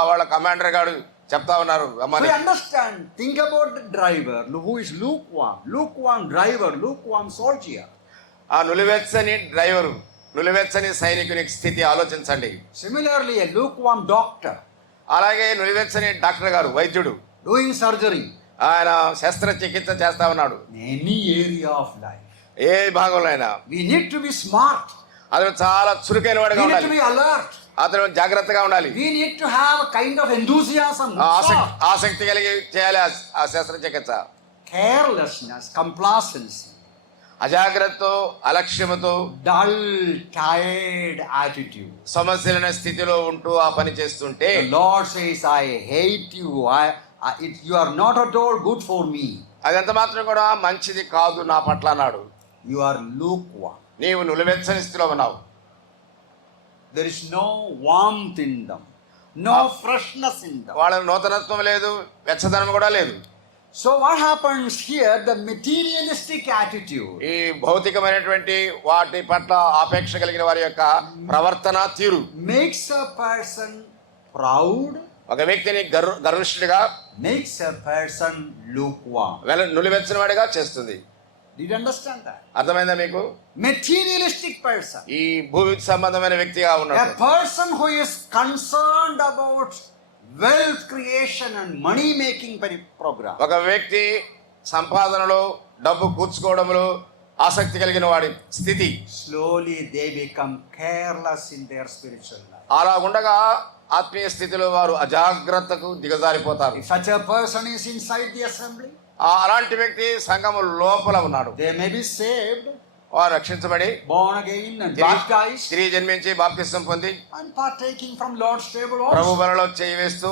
వాళ్ళ కమాండర్ గారు చెప్తా ఉన్నారు So అమ్మని. understand. Think about the driver who is lukewarm. Lukewarm driver, lukewarm soldier. ఆ నులివెచ్చని డ్రైవరు, నులివెచ్చని సైనికుని స్థితి ఆలోచించండి. Similarly, a lukewarm doctor అలాగే నులివెచ్చని doctor గారు, వైద్యుడు, doing surgery. ఆయన శస్త్రచికిత్స చేస్తా ఉన్నాడు. In any area of life, ఏ భాగంలో అయినా we need to be smart. అతను చాలా చురుకైన వాడుగా We need ఉండాలి, to be alert. అతను జాగ్రత్తగా ఉండాలి, We need to have a kind of enthusiasm. ఆసక్తి కలిగి చేయాలి ఆ శస్త్రచికిత్స. Carelessness, complacency, అజాగ్రత్తతో, అలక్ష్యముతో, dull, tired attitude. సమస్యలైన స్థితిలో ఉంటూ ఆ పని చేస్తుంటే The Lord says, I hate you. You are not at all good for me. అదంత మాత్రం కూడా మంచిది కాదు నా పట్ల అన్నాడు. You are lukewarm. నీవు నులివెచ్చని స్థితిలో ఉన్నావు. There is no warmth in them, no freshness in them. వాళ్ళ నూతనత్వం లేదు, వెచ్చదనం కూడా లేదు. So what happens here? The materialistic attitude ఈ భౌతికమైనటువంటి వాటి పట్ల ఆపేక్ష కలిగిన వారి యొక్క ప్రవర్తన తీరు makes a person proud, ఒక వ్యక్తిని గర్విష్ఠుడిగా, makes a person lukewarm. నులివెచ్చని వాడిగా చేస్తుంది. Did you understand that? అర్థమైందా మీకు? Materialistic person, ఈ భూమి సంబంధమైన వ్యక్తిగా a ఉన్నాడు, person who is concerned about wealth creation and money making program. ఒక వ్యక్తి సంపాదనలో, డబ్బు కూర్చుకోవడంలో ఆసక్తి కలిగిన వాడి స్థితి. Slowly they become careless in their spiritual life. అలా ఉండగా ఆత్మీయ స్థితిలో వారు అజాగ్రత్తకు దిగజారిపోతారు. If such a person is inside the assembly, అలాంటి వ్యక్తి సంఘము లోపల ఉన్నాడు, they may be saved, వారు రక్షించబడి, born again and baptized, తిరిగి జన్మించి బాప్తిసం పొంది and partaking from Lord's table Prabhu also. బలలో చేయి వేస్తూ,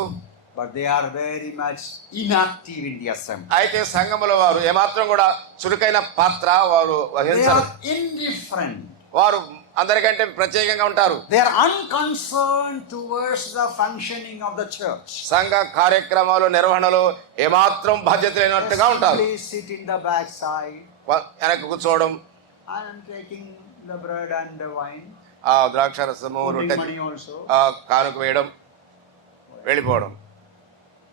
But they are very much inactive in the assembly. అయితే సంఘములో వారు ఏమాత్రం కూడా చురుకైన పాత్ర వారు They వహించరు. are indifferent. వారు అందరికంటే ప్రత్యేకంగా ఉంటారు. They are unconcerned towards the functioning of the church. సంఘ కార్యక్రమాలు నిర్వహణలో ఏమాత్రం బాధ్యత లేనట్టుగా ఉంటారు. Please sit in the back side. వెనక కూర్చోవడం, I am taking the bread and the wine. ఆ ద్రాక్షరసము Putting రొట్టె money also. కానుక వేయడం, వెళ్ళిపోవడం.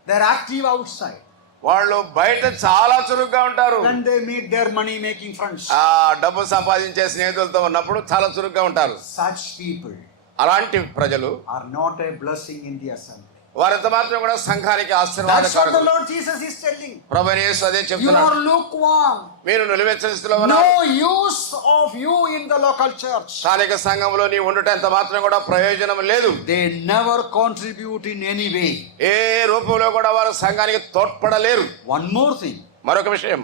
They are active outside. వాళ్ళు బయట చాలా చురుగ్గా ఉంటారు. When they meet their money making friends. ఆ డబ్బు సంపాదించే స్నేహితులతో ఉన్నప్పుడు చాలా చురుగ్గా ఉంటారు. Such people అలాంటి ప్రజలు are not a blessing in the assembly. వారంత మాత్రం కూడా సంఘానికి That's what the ఆశీర్వాదకరం. Lord Jesus is telling. ప్రభువైన యేసు అదే You చెప్తున్నాడు. are lukewarm. మీరు నిలువెచ్చని స్థితిలో ఉన్నారు. No use of you in the local church. స్థానిక సంఘంలో నీ ఉండటంత మాత్రం కూడా ప్రయోజనం లేదు. They never contribute in any way. ఏ రూపంలో కూడా వారు సంఘానికి తోడ్పడలేరు. One more thing. మరొక విషయం,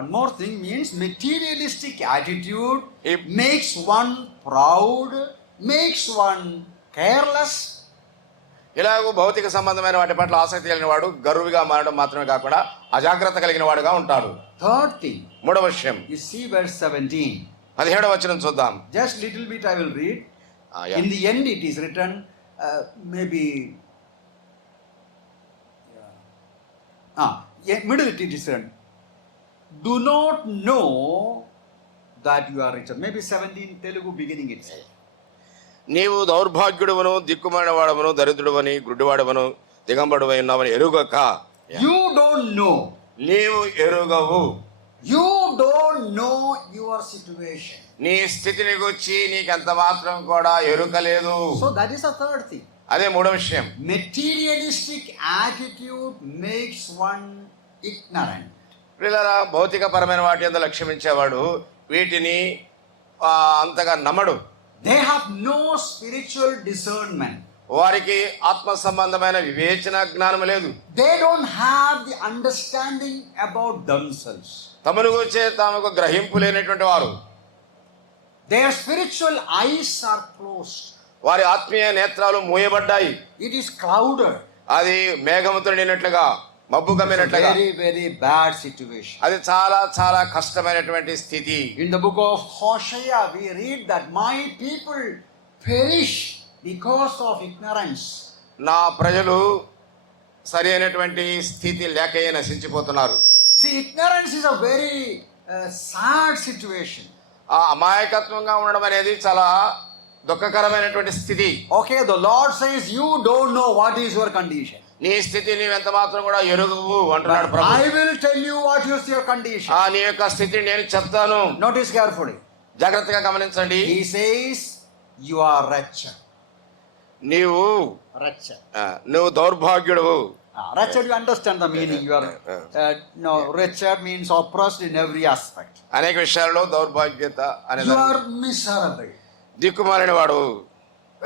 One more thing means materialistic attitude If- makes one proud, makes one careless. ఇలాగూ భౌతిక సంబంధమైన వాటి పట్ల ఆసక్తి కలిగిన వాడు గర్విగా మారడం మాత్రమే కాకుండా అజాగ్రత్త కలిగిన వాడుగా ఉంటాడు. Third thing, మూడవ విషయం, you see verse 17. 17వ వచనం చూద్దాం. Just little bit I will read. Yeah. In the end it is written, maybe, middle it is written, do not know that you are rich. Maybe 17 Telugu beginning itself. నీవు దౌర్భాగ్యుడువను, దిక్కుమాలిన వాడవను, దరిద్రుడవని, గుడ్డివాడవను, దిగంబడువై ఉన్నావని ఎరుగక. You don't know. నీవు ఎరుగవు. You don't know your situation. నీ స్థితిని గురించి నీకెంత మాత్రం కూడా ఎరుకలేదు. So that is the third thing. అదే మూడవ విషయం. Materialistic attitude makes one ignorant. పిల్లరా, భౌతికపరమైన వాటి యందు లక్ష్యమించేవాడు వీటిని అంతగా నమ్మడు. They have no spiritual discernment. వారికి ఆత్మ సంబంధమైన వివేచన జ్ఞానం లేదు. They don't have the understanding about themselves. తమను గురించే తమకు గ్రహింపు లేనటువంటి వారు. Their spiritual eyes are closed. వారి ఆత్మీయ నేత్రాలు మూయబడ్డాయి. It is clouded. అది మేఘముతో నిండినట్లుగా, మబ్బు కమ్మినట్లుగా. Very, very bad situation. అది చాలా చాలా కష్టమైనటువంటి స్థితి. In the book of Hosea, we read that my people perish because of ignorance. నా ప్రజలు సరి అయినటువంటి స్థితి లేకయే నశించిపోతున్నారు. See, ignorance is a very sad situation. ఆ అమాయకత్వంగా ఉండడం అనేది చాలా దుఃఖకరమైనటువంటి స్థితి. Okay, the Lord says you don't know what is your condition. నీ స్థితి నీవెంత మాత్రం కూడా ఎరుగవు అంటున్నాడు ప్రభు. I will tell you what is your condition. నీ యొక్క స్థితిని నేను చెప్తాను. Notice carefully. జాగ్రత్తగా గమనించండి. He says you are wretched. నీవు Wretched. నువ్వు దౌర్భాగ్యుడు. Wretched, you understand the meaning. You are no, wretched means oppressed in every aspect. అనేక విషయాల్లో దౌర్భాగ్యత అనేది. You are miserable. దిక్కుమాలిన వాడు.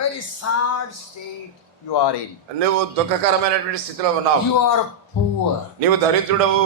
Very sad state you are in. నువ్వు దుఃఖకరమైనటువంటి స్థితిలో ఉన్నావు. You are poor. నీవు దరిద్రుడవు.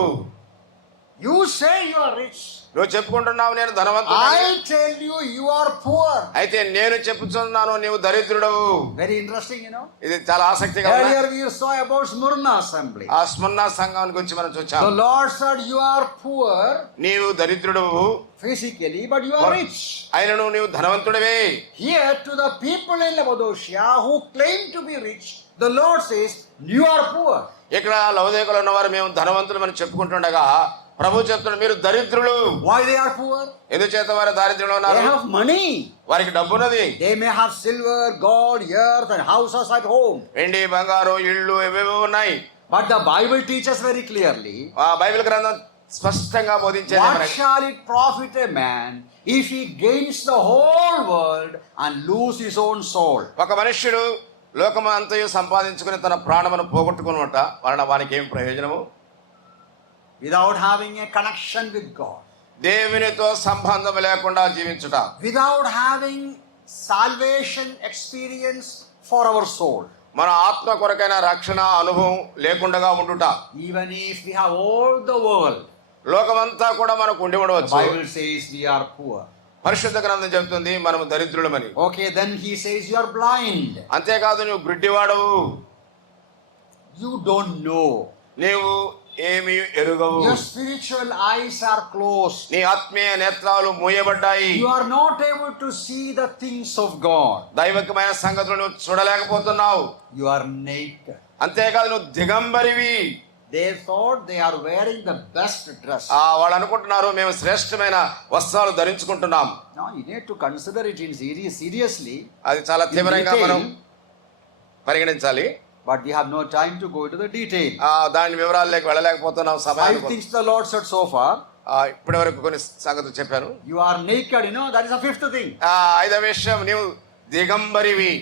You say you are rich. నువ్వు చెప్పుకుంటున్నావు నేను ధనవంతుడు. I tell you, you are poor. అయితే నేను చెప్పుచున్నాను నీవు దరిద్రుడవు. Very interesting, you know. ఇది చాలా ఆసక్తిగా ఉంది. Earlier we saw about Smyrna assembly. ఆ స్మరణ సంఘం గురించి మనం The చూచాం. Lord said, you are poor నీవు దరిద్రుడవు physically, but you are rich. అయినను నీవు ధనవంతుడివే. Here to the people in Laodicea who claim to be rich, the Lord says, you are poor. ఇక్కడ లవోదికలో ఉన్నవారు మేము ధనవంతులు అని చెప్పుకుంటుండగా ప్రభు చెప్తున్నాడు మీరు దరిద్రులు. Why they are poor? ఎందుచేత వారు దారిద్ర్యంలో They ఉన్నారు? have money. వారికి డబ్బు ఉన్నది. They may have silver, gold, earth and houses at home. వెండి, బంగారు, ఇళ్ళు ఇవేవో ఉన్నాయి. But the Bible teaches very clearly, ఆ బైబిల్ గ్రంథం స్పష్టంగా బోధించేది what మనకి. shall it profit a man if he gains the whole world and lose his own soul? ఒక మనుష్యుడు లోకము అంతయు సంపాదించుకుని తన ప్రాణమును పోగొట్టుకున్నట వలన వానికి ఏం ప్రయోజనము? Without having a connection with God. దేవునితో సంబంధం లేకుండా జీవించుట. Without having salvation experience for our soul. మన ఆత్మ కొరకైన రక్షణ అనుభవం లేకుండా ఉండుట. Even if we have all the world, లోకమంతా కూడా మనకు ఉండి the ఉండవచ్చు. Bible says we are poor. పరిశుద్ధ గ్రంథం చెబుతుంది మనము దరిద్రులమని. Okay, then he says you are blind. అంతేకాదు నువ్వు గుడ్డివాడవు. You don't know. నీవు ఏమీ ఎరుగవు. Your spiritual eyes are closed. నీ ఆత్మీయ నేత్రాలు మూయబడ్డాయి. You are not able to see the things of God. దైవికమైన సంగతులను చూడలేకపోతున్నావు. You are naked. అంతేకాదు నువ్వు దిగంబరివి. They thought they are wearing the best dress. వాళ్ళు అనుకుంటున్నారు మేము శ్రేష్టమైన వస్త్రాలు ధరించుకుంటున్నాం. Now you need to consider it in seriously. అది చాలా తీవ్రంగా మనం పరిగణించాలి. But we have no time to go into the detail. దాని వివరాల్లోకి వెళ్ళలేకపోతున్నాం. 5 things the Lord said so far. ఇప్పటి వరకు కొన్ని సంగతులు చెప్పాను. You are naked, that is the 5th thing. ఐదవ విషయం నీవు దిగంబరివి.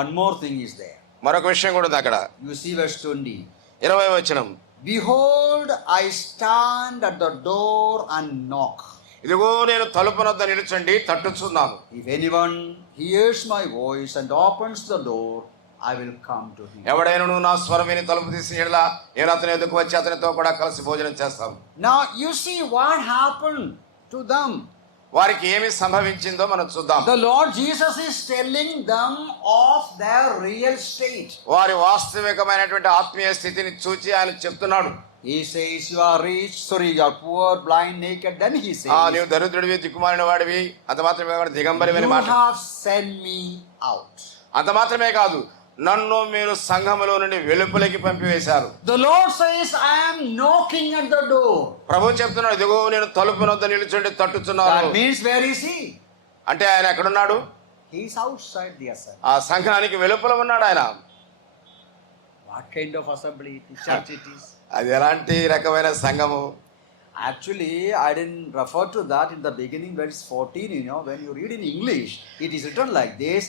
One more thing is there. మరొక విషయం కూడా ఉంది అక్కడ. You see verse 20. 20వ వచనం. Behold, I stand at the door and knock. ఇదిగో నేను తలుపు వద్ద నిలుచుండి తట్టుచున్నాను. If anyone hears my voice and opens the door, I will come to him. ఎవడైనా నా స్వరం విని తలుపు తీసిన యెడల నేను అతని ఎదుకు వచ్చి అతనితో కూడా కలిసి భోజనం చేస్తాను. Now you see what happened to them. వారికి ఏమి సంభవించిందో మనం చూద్దాం. The Lord Jesus is telling them of their real state. వారి వాస్తవికమైనటువంటి ఆత్మీయ స్థితిని చూచి ఆయన చెప్తున్నాడు. He says you are rich, you are poor, blind, naked. Then he says, నీవు దరిద్రుడివి, దిక్కుమాలిన వాడివి, అంత మాత్రమే కాదు దిగంబరివని మాట. You have sent me out. అంత మాత్రమే కాదు నన్ను మీరు సంఘములో నుండి వెలుపలికి పంపివేశారు. The Lord says, I am knocking at the door. ప్రభువు చెప్తున్నాడు ఇదిగో నేను తలుపు వద్ద నిలుచుండి తట్టుచున్నాను. That means where is he? అంటే ఆయన ఎక్కడున్నాడు? He is outside the assembly. ఆ సంఘానికి వెలుపల ఉన్నాడు ఆయన. What kind of assembly church it is? అది ఎలాంటి రకమైన సంఘము? Actually, I didn't refer to that in the beginning, verse 14. When you read in English, it is written like this: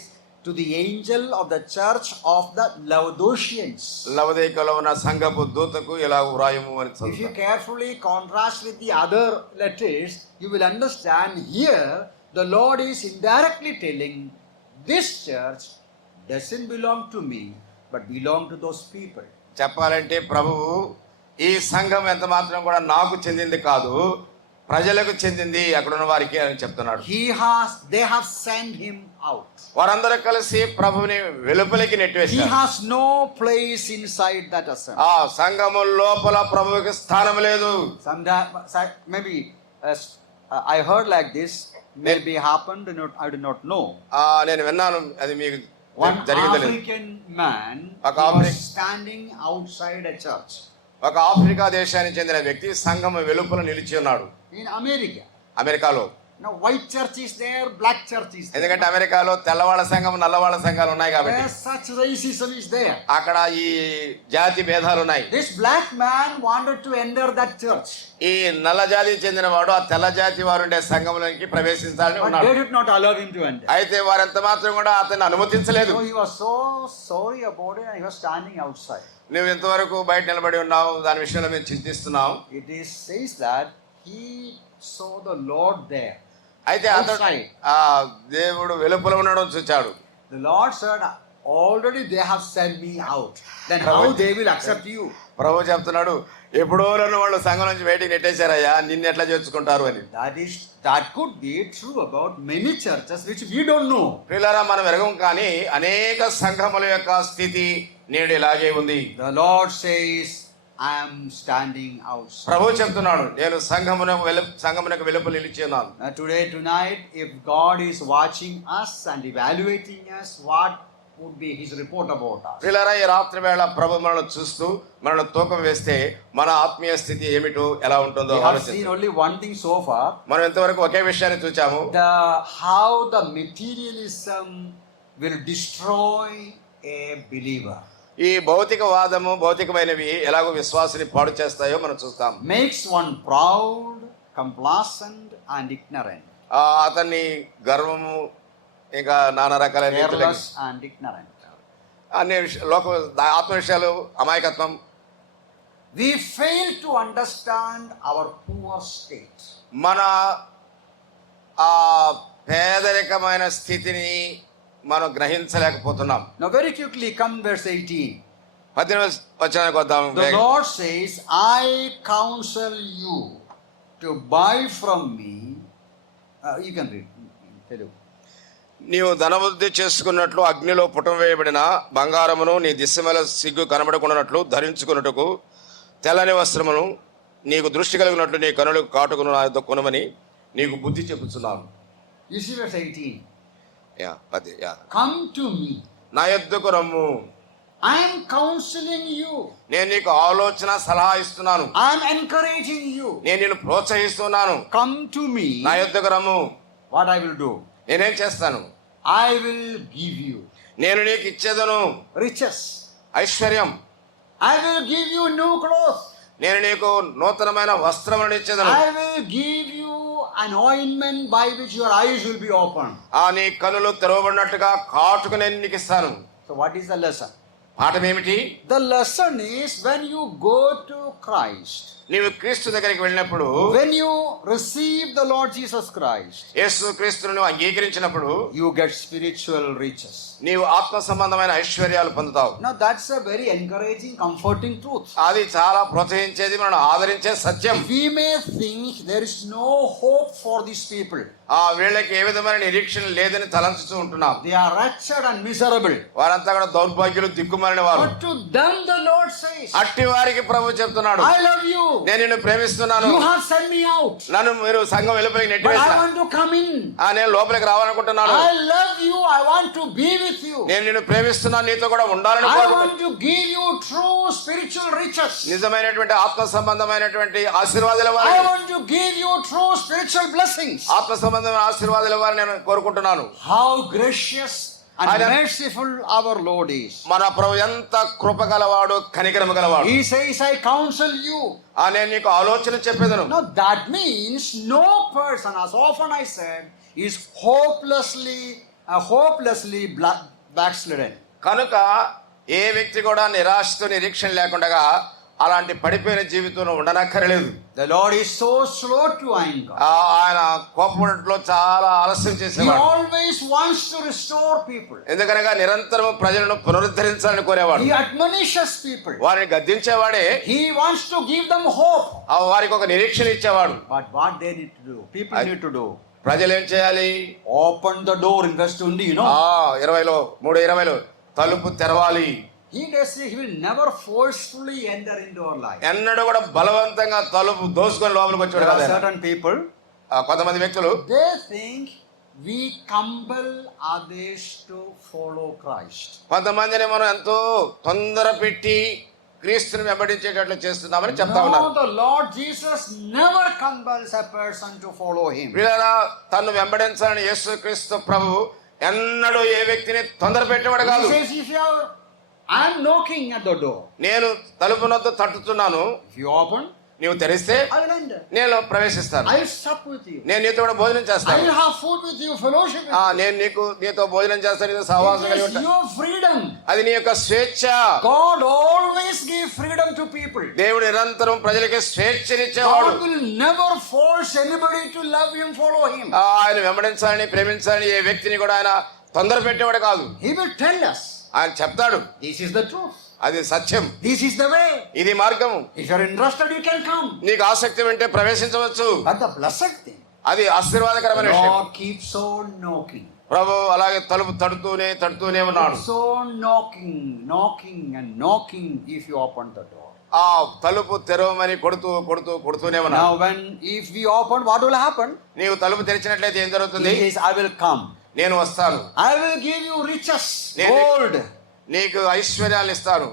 to the angel of the church of the Laodiceans. లవదీకలో ఉన్న సంఘపు దూతకు ఇలా వ్రాయము అని If చదువుతాం. you carefully contrast with the other letters, you will understand here the Lord is indirectly telling this church doesn't belong to me, but belong to those people. చెప్పాలంటే ప్రభువు ఈ సంఘం ఎంత మాత్రం కూడా నాకు చెందింది కాదు, ప్రజలకు చెందింది, అక్కడున్న వారికి అని చెప్తున్నాడు. They have sent him out. వారందరూ కలిసి ప్రభువుని వెలుపలికి He నెట్టివేశారు. has no place inside that assembly. ఆ సంఘము లోపల ప్రభువుకి స్థానం లేదు. Maybe I heard like this, maybe happened, I do not know. నేను విన్నాను, అది మీకు One జరిగింది లేదు. African man was standing outside a church ఒక ఆఫ్రికా దేశానికి చెందిన వ్యక్తి సంఘము వెలుపల నిలిచి ఉన్నాడు. in America. అమెరికాలో. Now white church is there, black church is there. ఎందుకంటే అమెరికాలో తెల్లవాళ్ళ సంఘం, నల్లవాళ్ళ సంఘాలు ఉన్నాయి కాబట్టి Such racism is there. అక్కడ ఈ జాతి భేదాలు ఉన్నాయి. This black man wanted to enter that church, ఈ నల్ల జాతికి చెందిన వాడు ఆ తెల్ల జాతి వారు ఉండే సంఘంలోకి ప్రవేశించాలని but ఉన్నాడు. they did not allow him to enter. అయితే వారంత మాత్రం కూడా అతన్ని అనుమతించలేదు. So he was so sorry about it and he was standing outside. నువ్వు ఎంతవరకు బయట నిలబడి ఉన్నావు, దాని విషయంలో మేము చింతిస్తున్నాం. It is says that he saw the Lord there. అయితే అతడు దేవుడు వెలుపల ఉండడం చూచాడు. The Lord said, already they have sent me out. Then how they will accept you? ప్రభు చెప్తున్నాడు ఎప్పుడో నన్ను వాళ్ళు సంఘం నుంచి బయటికి నెట్టేశారయ్యా, నిన్ను ఎట్లా చేర్చుకుంటారు అని. That could be true about many churches which we don't know. ప్రియులారా మనం ఎరగం, కానీ అనేక సంఘముల యొక్క స్థితి నేడు ఇలాగే ఉంది. The Lord says, I am standing outside. ప్రభు చెప్తున్నాడు నేను సంఘమునకు వెలుపల నిలిచి ఉన్నాను. Tonight, if God is watching us and evaluating us, what would be his report about us? ప్రియులారా ఈ రాత్రి వేళ ప్రభు మనల్ని చూస్తూ మనల్ని తూకం వేస్తే మన ఆత్మీయ స్థితి ఏమిటో ఎలా ఉంటుందో We have seen only one thing so far. మనం ఎంతవరకు ఒకే విషయాన్ని చూచాము. How the materialism will destroy a believer. ఈ భౌతికవాదము, భౌతికమైనవి ఎలాగో విశ్వాసాన్ని పాడు చేస్తాయో మనం చూస్తాం. Makes one proud, complacent and ignorant. అతన్ని గర్వము, ఇంకా నానా రకాలైన Careless and ignorant. అన్ని లోక ఆత్మ విషయాలు, అమాయకత్వం. We fail to understand our poor state. మన ఆ పేదరికమైన స్థితిని మనం గ్రహించలేకపోతున్నాం. Now very quickly come verse 18. 18వ వచనానికి వద్దాం. The Lord says, I counsel you to buy from me. You can read. Telugu. నీవు ధనవృద్ధి చేసుకున్నట్లు అగ్నిలో పుటం వేయబడిన బంగారమును నీ దిశమల సిగ్గు కనబడకున్నట్లు ధరించుకున్నట్టుకు తెల్లని వస్త్రమును నీకు దృష్టి కలిగినట్లు నీ కనులకు కాటుకును నా యొద్ద కొనమని నీకు బుద్ధి చెప్పుచున్నాను. You see verse 18. Yeah Come to me. నా యొద్దకు రమ్ము. I am counseling you. నేను నీకు ఆలోచన సలహా ఇస్తున్నాను. I am encouraging you. నేను నిన్ను ప్రోత్సహిస్తున్నాను. Come to me. నా యొద్దకు రమ్ము. What I will do? నేనేం చేస్తాను? I will give you నేను నీకు ఇచ్చేదను riches. ఐశ్వర్యం. I will give you new clothes. నేను నీకు నూతనమైన వస్త్రములను ఇచ్చేదను. I will give you an ointment by which your eyes will be opened. నీ కనులు తెరవబడినట్టుగా కాటుకు నేను నీకు ఇస్తాను. So what is the lesson? పాఠం ఏమిటి? The lesson is when you go to Christ, నీవు క్రీస్తు దగ్గరికి వెళ్ళినప్పుడు, when you receive the Lord Jesus Christ, యేసు క్రీస్తును అంగీకరించినప్పుడు you get spiritual riches. నీవు ఆత్మ సంబంధమైన ఐశ్వర్యాలు పొందుతావు. Now that's a very encouraging, comforting truth. అది చాలా ప్రోత్సహించేది, మనం ఆదరించే సత్యం. We may think there is no hope for these people. వీళ్ళకి ఏ విధమైన నిరీక్షణ లేదని తలంచుతూ ఉంటున్నాం. They are wretched and miserable. వారంతా కూడా దౌర్భాగ్యులు, దిక్కుమాలిన వారు. But to them the Lord says, అట్టి వారికి ప్రభు చెప్తున్నాడు, I love you. నేను నిన్ను ప్రేమిస్తున్నాను. You have sent me out. నన్ను మీరు సంఘం వెలుపలికి But I నెట్టివేశారు. want to come in. నేను లోపలికి రావాలనుకుంటున్నాను. I love you. I want to be with you. నేను నిన్ను ప్రేమిస్తున్నాను, నీతో కూడా ఉండాలని I కోరుకుంటున్నాను. want to give you true spiritual riches. నిజమైనటువంటి ఆత్మ సంబంధమైనటువంటి ఆశీర్వాదాల I వారిని, want to give you true spiritual blessings. ఆత్మ సంబంధమైన ఆశీర్వాదాల వారిని నేను కోరుకుంటున్నాను. How gracious and I- merciful our Lord is. మన ప్రభు ఎంత కృప గలవాడు, కనికరము గలవాడు. He says, I counsel you. నేను నీకు ఆలోచన చెప్పేదను. Now that means no person, as often I said, is hopelessly backslidden. కనుక ఏ వ్యక్తి కూడా నిరాశతో నిరీక్షణ లేకుండా అలాంటి పడిపోయిన జీవితంలో ఉండనక్కర్లేదు. The Lord is so slow to anger. ఆయన కోపంలో చాలా ఆలస్యం He చేసేవాడు. always wants to restore people. ఎందుకనగా నిరంతరం ప్రజలను పునరుద్ధరించాలని కోరేవాడు. He admonishes people. వారిని గద్దించేవాడే, He wants to give them hope. వారికి ఒక నిరీక్షణ ఇచ్చేవాడు. But what they need to do, people need to do, ప్రజలు ఏం చేయాలి? open the door in verse 20, 3:20 తలుపు తెరవాలి. He will never forcefully enter into our life. ఎన్నడూ కూడా బలవంతంగా తలుపు దోసుకొని లోపలికి వచ్చాడు There are కదా. certain people, కొంతమంది వ్యక్తులు they think we compel others to follow Christ. కొంతమందిని మనం ఎంతో తొందర పెట్టి క్రీస్తుని వెంబడించేటట్లు చేస్తున్నామని చెప్తా ఉన్నారు. No, the Lord Jesus never compels a person to follow him. వీళ్ళ తన్ను వెంబడించాలని యేసుక్రీస్తు ప్రభు ఎన్నడూ ఏ వ్యక్తిని తొందర పెట్టేవాడు He కాదు. says, I am knocking at the door. నేను తలుపు నొద్ద తట్టుతున్నాను, If you open, నీవు తెరిస్తే I will enter. నేను ప్రవేశిస్తాను. I will sup with you. నేను నీతో కూడా భోజనం I చేస్తాను. will have food with you, fellowship with you. నేను నీతో భోజనం చేస్తాను, నీతో సహవాసం కలిగి It is ఉంటాను. your freedom. అది నీ యొక్క స్వేచ్ఛ. God always gives freedom to people. దేవుడు నిరంతరం ప్రజలకి స్వేచ్ఛనిచ్చేవాడు. God will never force anybody to love him, follow him. ఆయన వెంబడించాలని, ప్రేమించాలని ఏ వ్యక్తిని కూడా ఆయన తొందర పెట్టేవాడు కాదు. He will tell us, ఆయన చెప్తాడు, this is the truth. అది సత్యం, This is the way. ఇది మార్గము. If you are interested, you can come. నీకు ఆసక్తి ఉంటే ప్రవేశించవచ్చు. But the blessed thing, అది ఆశీర్వాదకరమైన విషయం. God keeps on knocking. ప్రభు అలాగే తలుపు తడుతూనే ఉన్నాడు. Keeps on knocking if you open the door. ఆ తలుపు తెరవమని కొడుతూనే ఉన్నాడు. Now if we open, what will happen? నీవు తలుపు తెరిచినట్లయితే ఏం జరుగుతుంది? He says, I will come. నేను వస్తాను, I will give you riches, gold, నీకు ఐశ్వర్యాలు ఇస్తాను,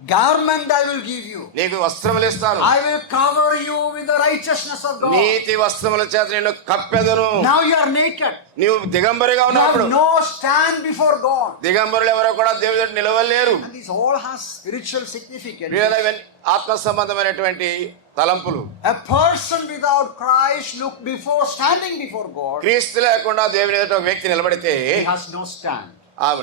garment I will give you. నీకు వస్త్రములు ఇస్తాను, I will cover you with the righteousness of God. నీతి వస్త్రముల చేత నేను కప్పెదను. Now you are naked. నీవు దిగంబరిగా You ఉన్నప్పుడు, have no stand before God. దిగంబరులు ఎవరో కూడా దేవుడి దగ్గర నిలవలేరు. And this all has spiritual significance. ఇవన్నీ ఆత్మ సంబంధమైనటువంటి తలంపులు. A person without Christ standing before God, క్రీస్తు లేకుండా దేవుని ఎదుట ఒక వ్యక్తి నిలబడితే he has no stand.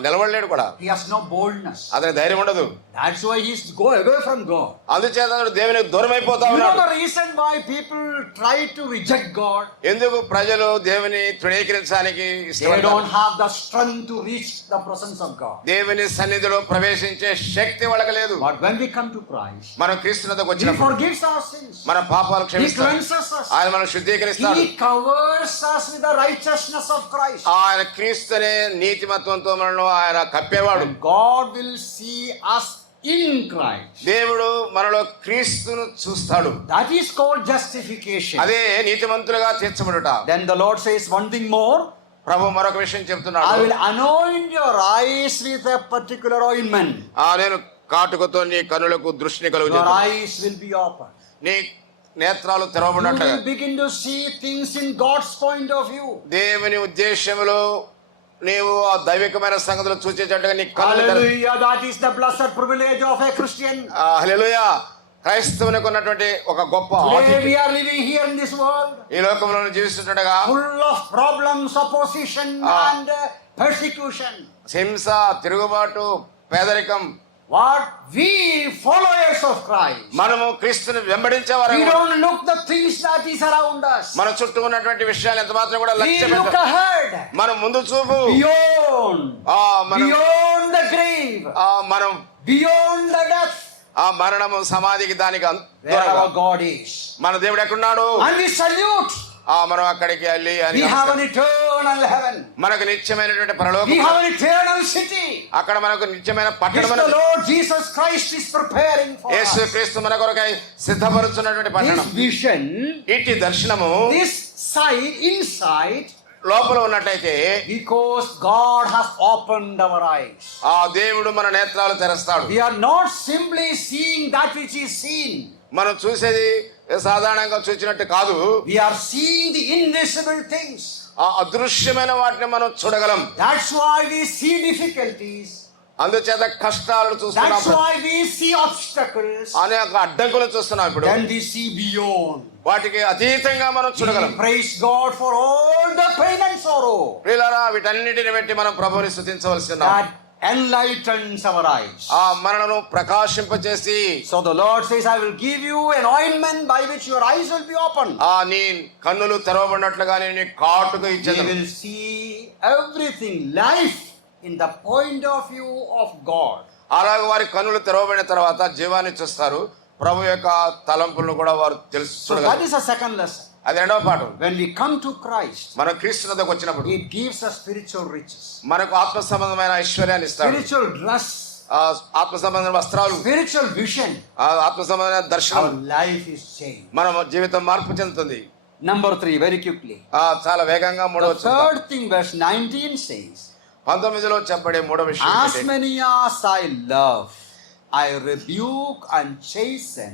నిలబడలేడు కూడా. He has no boldness. అతని ధైర్యం ఉండదు. That's why he go away from God. అందుచేత అతడు దేవునికి దూరం అయిపోతా You know ఉన్నాడు. the reason why people try to reject God? ఎందుకు ప్రజలు దేవుని తృణీకరించడానికి They ఇష్టపడతారు? don't have the strength to reach the presence of God. దేవుని సన్నిధిలో ప్రవేశించే శక్తి వాళ్ళకి లేదు. But when we come to Christ, మనం క్రీస్తునకు He వచ్చినప్పుడు forgives our sins. మన పాపాలు He క్షమిస్తాడు. cleanses us. ఆయన మనం శుద్ధీకరిస్తాడు. He covers us with the righteousness of Christ. ఆయన క్రీస్తు అనే నీతిమత్వంతో మనల్ని ఆయన కప్పేవాడు. And God will see us in Christ. దేవుడు మనలో క్రీస్తును చూస్తాడు. That is called justification. అదే నీతిమంతులుగా తీర్చబడుట. Then the Lord says one thing more. ప్రభు మరొక విషయం చెప్తున్నాడు. I will anoint your eyes with a particular ointment. నేను కాటుకతో నీ కనులకు దృష్టిని Your కలుగజేస్తాను. eyes will be open. నీ నేత్రాలు You తెరవబడినట్లుగా will begin to see things in God's point of view. దేవుని ఉద్దేశంలో నీవు ఆ దైవికమైన సంగతులు చూచేటట్టుగా నీ కళ్ళు Hallelujah. That is the blessed privilege of a Christian. హల్లెలూయా. క్రైస్తవునికి ఉన్నటువంటి ఒక గొప్ప Today ఆతిథ్యం. we are living here in this world, ఈ లోకంలో జీవిస్తుండగా full of problems, opposition, and persecution. హింస, తిరుగుబాటు, పేదరికం. What we followers of Christ, మనము క్రీస్తుని వెంబడించేవారు. we don't look the things that is around us. మన చుట్టూ ఉన్నటువంటి విషయాలు ఎంత మాత్రం కూడా We లక్ష్యం look పెట్టం. ahead, మనం ముందు చూపు. beyond, మనం beyond the grave, మనం beyond the death, ఆ మరణము సమాధికి దానికి where దూరంగా. our God is. మన దేవుడు ఎక్కడున్నాడు? And we salute. మనం అక్కడికి వెళ్ళి We have an eternal heaven. మనకు నిత్యమైనటువంటి We పరలోకం, have an eternal city. అక్కడ మనకు నిత్యమైన Which పట్టణం the Lord Jesus Christ is preparing for Yesu us. క్రీస్తు మన కొరకై సిద్ధపరుచున్నటువంటి This పట్టణం. vision, ఇట్టి దర్శనము this sight, insight, లోపల ఉన్నట్లయితే because God has opened our eyes. ఆ దేవుడు మన నేత్రాలు తెరస్తాడు. We are not simply seeing that which is seen. మనం చూసేది సాధారణంగా చూసినట్టు కాదు. We are seeing the invisible things. ఆ అదృశ్యమైన వాటిని మనం చూడగలం. That's why we see difficulties. అందుచేత కష్టాలను చూస్తున్నాం, That's why we see obstacles. అనేక అడ్డంకులను చూస్తున్నాం. ఇప్పుడు Then we see beyond. వాటికి అతీతంగా మనం చూడగలం. We praise God for all the pain and sorrow. ప్రియులారా, వీటన్నిటిని బట్టి మనం ప్రభువుని స్తుతించవలసి ఉన్నాం. That enlightens our eyes. ఆ మనలను ప్రకాశింపచేసి, So the Lord says, I will give you an ointment by which your eyes will be opened. ఆ నీ కన్నులు తెరవబడినట్లుగా నేను నీ కాటుగా You ఇచ్చేదను. will see everything, life in the point of view of God. అలాగే వారి కన్నులు తెరవబడిన తర్వాత జీవాన్ని చూస్తారు. ప్రభు యొక్క తలంపులను కూడా వారు So తెలుసుకోగలరు. that is a second lesson. అది రెండవ పాఠం. When we come to Christ, మనం క్రీస్తు వద్దకు వచ్చినప్పుడు He gives us spiritual riches, మనకు ఆత్మ సంబంధమైన ఐశ్వర్యాన్ని ఇస్తాడు. spiritual dress, ఆ ఆత్మ సంబంధమైన వస్త్రాలు, spiritual vision. ఆ ఆత్మ సంబంధమైన Our దర్శనం. life is changed. మన జీవితం మార్పు చెందుతుంది. Number 3, very quickly. చాలా వేగంగా The మూడవ third thing, verse 19 says, 19లో చెప్పబడే మూడవ విషయం As ఏంటంటే, many as I love, I rebuke and chasten.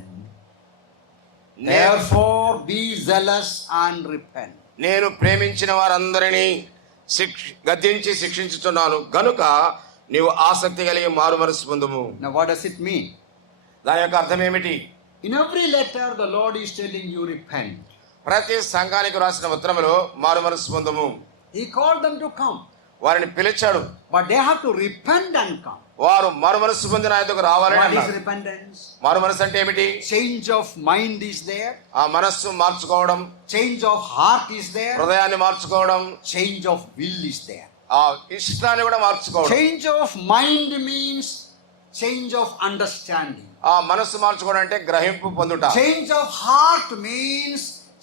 Therefore be zealous and repent. నేను ప్రేమించిన వారందరినీ గద్దించి శిక్షించుచున్నాను గనుక నీవు ఆసక్తి కలిగి మారు మనసు పొందుము. Now what does it mean? దాని యొక్క అర్థం ఏమిటి? In every letter the Lord is telling you repent. ప్రతి సంఘానికి రాసిన ఉత్తరములో మారు మనసు పొందుము. He called them to come, వారిని పిలిచాడు. but they have to repent and come. వారు మారు మనసు పొందిన ఆయనకు రావాలని What is అన్నారు. repentance? మారు మనసు అంటే ఏమిటి? Change of mind is there. ఆ మనస్సు మార్చుకోవడం, Change of heart is there. హృదయాన్ని మార్చుకోవడం, Change of will is there. ఆ ఇష్టాన్ని కూడా మార్చుకోవడం. Change of mind means change of understanding. ఆ మనస్సు మార్చుకోవడం అంటే గ్రహింపు పొందుట. Change of heart means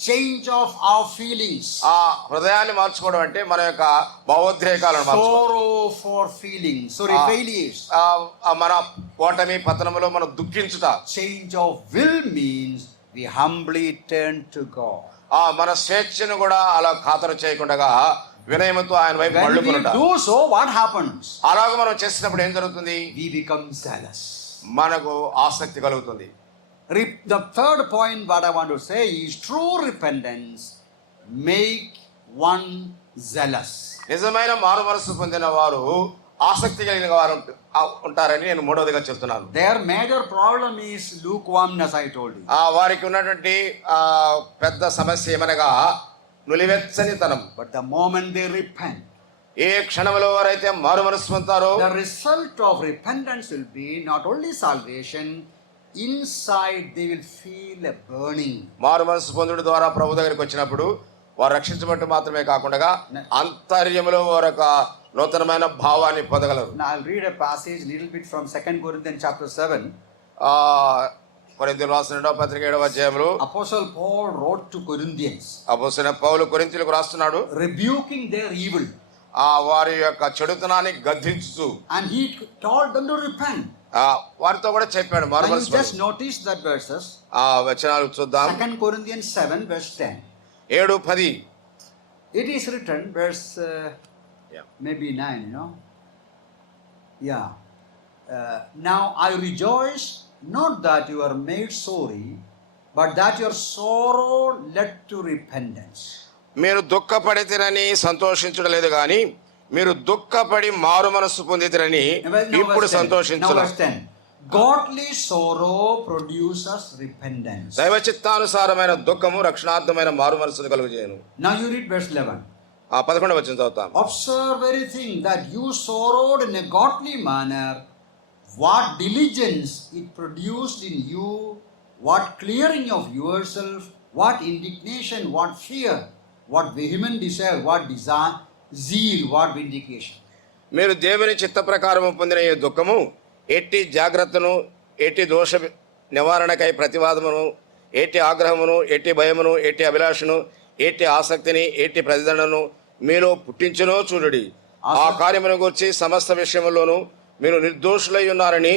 change of our feelings. ఆ హృదయాన్ని మార్చుకోవడం అంటే మన యొక్క భావోద్రేకాలను మార్చుకోవడం. Sorrow for feelings, sorry, failures. మన ఓటమి పతనములో మనం దుఃఖించుట. Change of will means we humbly turn to God. మన స్వేచ్ఛను కూడా అలా ఖాతరు చేయకుండా వినయముతో ఆయన వైపు When we మళ్ళుకుంటా. do so, what happens? అలాగ మనం చేసినప్పుడు ఏం జరుగుతుంది? We become zealous. మనకు ఆసక్తి కలుగుతుంది. The third point what I want to say is true repentance make one zealous. నిజమైన మారు మనసు పొందిన వారు ఆసక్తి కలిగిన వారు ఉంటారని నేను మూడవదిగా చెప్తున్నాను. Their major problem is lukewarmness, I told you. వారికి ఉన్నటువంటి పెద్ద సమస్య ఏమనగా నులివెచ్చనితనం. But the moment they repent, ఏ క్షణంలో వారైతే మారు మనసు పొందుతారో the result of repentance will be not only salvation, inside they will feel a burning. మారు మనసు పొందుడు ద్వారా ప్రభు దగ్గరికి వచ్చినప్పుడు వారు రక్షించబట్టు మాత్రమే కాకుండా అంతర్యములో వారు ఒక నూతనమైన భావాన్ని పొందగలరు. Now I'll read a passage little bit from 2 Corinthians chapter 7. కొరింథీయులకు రాసిన 2వ పత్రిక 7వ అధ్యాయంలో Apostle Paul wrote to Corinthians, అపోస్తలుడైన పౌలు కొరింథీయులకు రాస్తున్నాడు, rebuking their evil. వారి యొక్క చెడుతనాన్ని గద్దించుచు, And he told them to repent. వారితో కూడా చెప్పాడు Now మారు you మనసు just notice that verses. ఆ వచనాలు చూద్దాం. 2 Corinthians 7 verse 10. 7:10. It is written, verse Yeah. maybe 9, Yeah. Now I rejoice, not that you are made sorry, but that your sorrow led to repentance. మీరు దుఃఖపడితిరని సంతోషించడం లేదు కానీ మీరు దుఃఖపడి మారు మనస్సు పొందితిరని ఇప్పుడు సంతోషించున్నారు. 10. Godly sorrow produces repentance. దైవ చిత్తానుసారమైన దుఃఖము రక్షణార్థమైన మారు మనస్సును కలుగజేయును. Now you read verse 11. 11వ వచనం చదువుతాం. Observe very thing that you sorrowed in a godly manner, what diligence it produced in you, what clearing of yourself, what indignation, what fear, what vehement desire, what desire, zeal, what vindication. మీరు దేవుని చిత్త ప్రకారము పొందిన ఈ దుఃఖము ఎట్టి జాగ్రత్తను, ఎట్టి దోష నివారణకై ప్రతివాదమును, ఎట్టి ఆగ్రహమును, ఎట్టి భయమును, ఎట్టి అభిలాషను, ఎట్టి ఆసక్తిని, ఎట్టి ప్రతిదండను మీలో పుట్టించునో చూడుడి. ఆ కార్యమును గురించి సమస్త విషయములోనూ మీరు నిర్దోషులై ఉన్నారని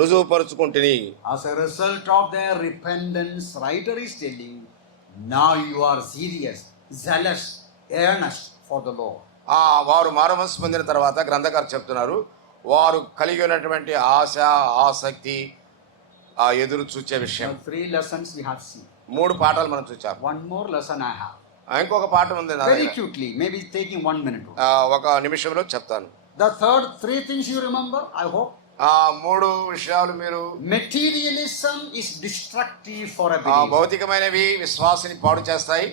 రుజువుపరుచుకుంటుని. As a result of their repentance, writer is telling, now you are serious, zealous, earnest for the Lord. వారు మారు మనసు పొందిన తర్వాత గ్రంథకారు చెప్తున్నారు, వారు కలిగి ఉన్నటువంటి ఆశ, ఆసక్తి, ఎదురు చూచే విషయం. 3 lessons we have seen. 3 పాఠాలు మనం చూచాం. One more lesson I have. ఇంకొక పాఠం ఉంది నా Very దగ్గర. quickly, maybe taking 1 minute. ఒక నిమిషంలో చెప్తాను. The third 3 things you remember, I hope. 3 విషయాలు మీరు. Materialism is destructive for a believer. భౌతికమైనవి విశ్వాసిని పాడు చేస్తాయి.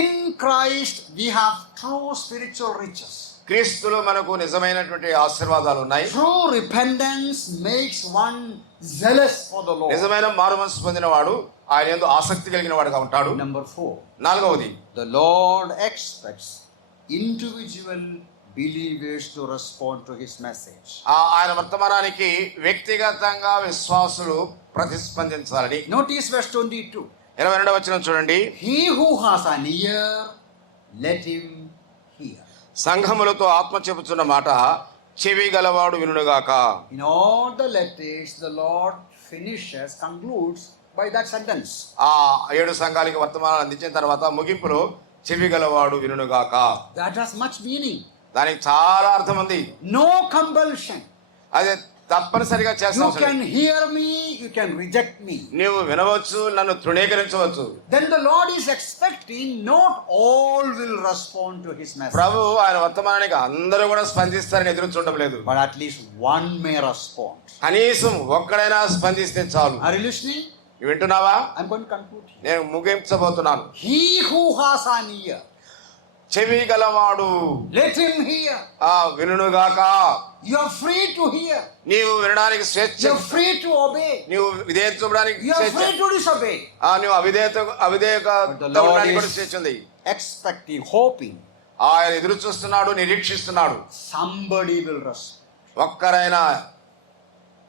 In Christ we have true spiritual riches. క్రీస్తులో మనకు నిజమైనటువంటి ఆశీర్వాదాలు ఉన్నాయి. True repentance makes one zealous for the Lord. నిజమైన మారు మనసు పొందిన వాడు ఆయన యందు ఆసక్తి కలిగిన వాడుగా ఉంటాడు. Number 4. 4వది, The Lord expects individual believers to respond to his message. ఆయన వర్తమానానికి వ్యక్తిగతంగా విశ్వాసులు ప్రతిస్పందించాలని. Notice verse 22. 22వ వచనం చూడండి. He who has an ear, let him hear. సంఘములతో ఆత్మ చెబుతున్న మాట చెవి గలవాడు వినుగాక. In all the letters, the Lord concludes by that sentence. 7 సంఘాలకి వర్తమానాలు అందించిన తర్వాత ముగింపులో చెవి గలవాడు వినుగాక. That has much meaning. దానికి చాలా అర్థం ఉంది. No compulsion. అదే తప్పనిసరిగా You చేస్తాం. can hear me, you can reject me. నీవు వినవచ్చు, నన్ను తృణీకరించవచ్చు. Then the Lord is expecting not all will respond to his message. ప్రభు ఆయన వర్తమానానికి అందరూ కూడా స్పందిస్తారని ఎదురు చూడడం లేదు. But at least one may respond. కనీసం ఒక్కడైనా స్పందిస్తే చాలు. Are you listening? వింటున్నావా? I'm going to conclude here. నేను ముగించబోతున్నాను. He who has an ear, చెవి గలవాడు let him hear. వినుగాక. You are free to hear. నీవు వినడానికి స్వేచ్ఛ. You are free to obey. నీవు విధేయత చూపడానికి You are స్వేచ్ఛ. free to disobey. నువ్వు అవిధేయక But the Lord ఉండడానికి కూడా is స్వేచ్ఛ ఉంది. expecting, hoping ఆయన ఎదురు చూస్తున్నాడు, నిరీక్షిస్తున్నాడు. somebody will respond. ఒక్కరైనా.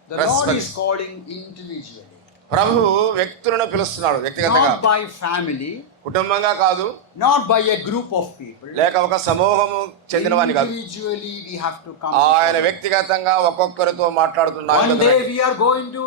The Lord Respect. is calling individually. ప్రభు వ్యక్తులను పిలుస్తున్నాడు వ్యక్తిగతంగా. Not by family, కుటుంబంగా కాదు, not by a group of people. లేక ఒక సమూహము చెందినవాని కాదు. Individually we have to come. ఆయన వ్యక్తిగతంగా ఒక్కొక్కరితో మాట్లాడుతున్నాడు. One day we are going to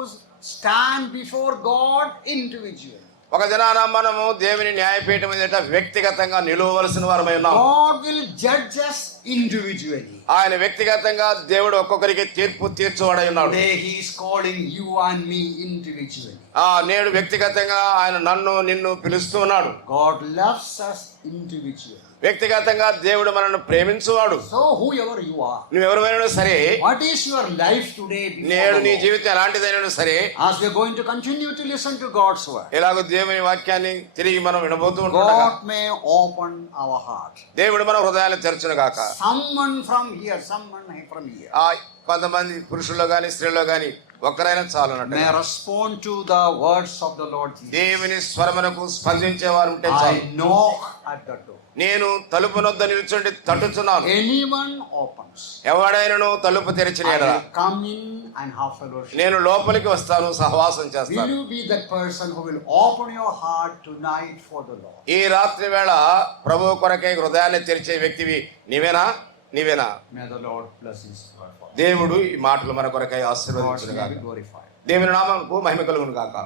stand before God individually. ఒక దినాన మనము దేవుని న్యాయపీఠం ఎదుట వ్యక్తిగతంగా నిలవవలసిన వారమై ఉన్నాం. God will judge us individually. ఆయన వ్యక్తిగతంగా దేవుడు ఒక్కొక్కరికి తీర్పు తీర్చువాడై ఉన్నాడు. Today he is calling you and me individually. నేడు వ్యక్తిగతంగా ఆయన నన్ను నిన్ను పిలుస్తూ ఉన్నాడు. God loves us individually. వ్యక్తిగతంగా దేవుడు మనల్ని ప్రేమించువాడు. So whoever you are, నువ్వెవరైనా సరే, what is your life today before నేడు the నీ Lord? జీవితం ఎలాంటిదైనా సరే, As we are going to continue to listen to God's word, ఎలాగో దేవుని వాక్యాన్ని తిరిగి మనం వినబోతూ ఉంటాం. God may open our heart. దేవుడు మన హృదయాలను తెరచును గాక. Someone from here, someone from here కొంతమంది పురుషుల్లో గాని స్త్రీల్లో గాని ఒక్కరైనా చాలు may అన్నట్టు respond to the words of the Lord Jesus. దేవుని స్వరమునకు స్పందించేవారు ఉంటే చాలు. I knock at the door. నేను తలుపు నొద్ద నిల్చుండి తట్టుచున్నాను. Anyone opens, ఎవడైనను తలుపు తెరిచిన I యెడల will come in and have fellowship. నేను లోపలికి వస్తాను, సహవాసం Will చేస్తాను. you be that person who will open your heart tonight for the Lord? ఈ రాత్రి వేళ ప్రభువు కొరకై హృదయాన్ని తెరిచే వ్యక్తివి నీవేనా? May the Lord bless his word for us. దేవుడు ఈ మాటలు మన కొరకై God's ఆశీర్వదించును name గాక. be glorified. దేవుని నామమునకు మహిమ కలుగును గాక.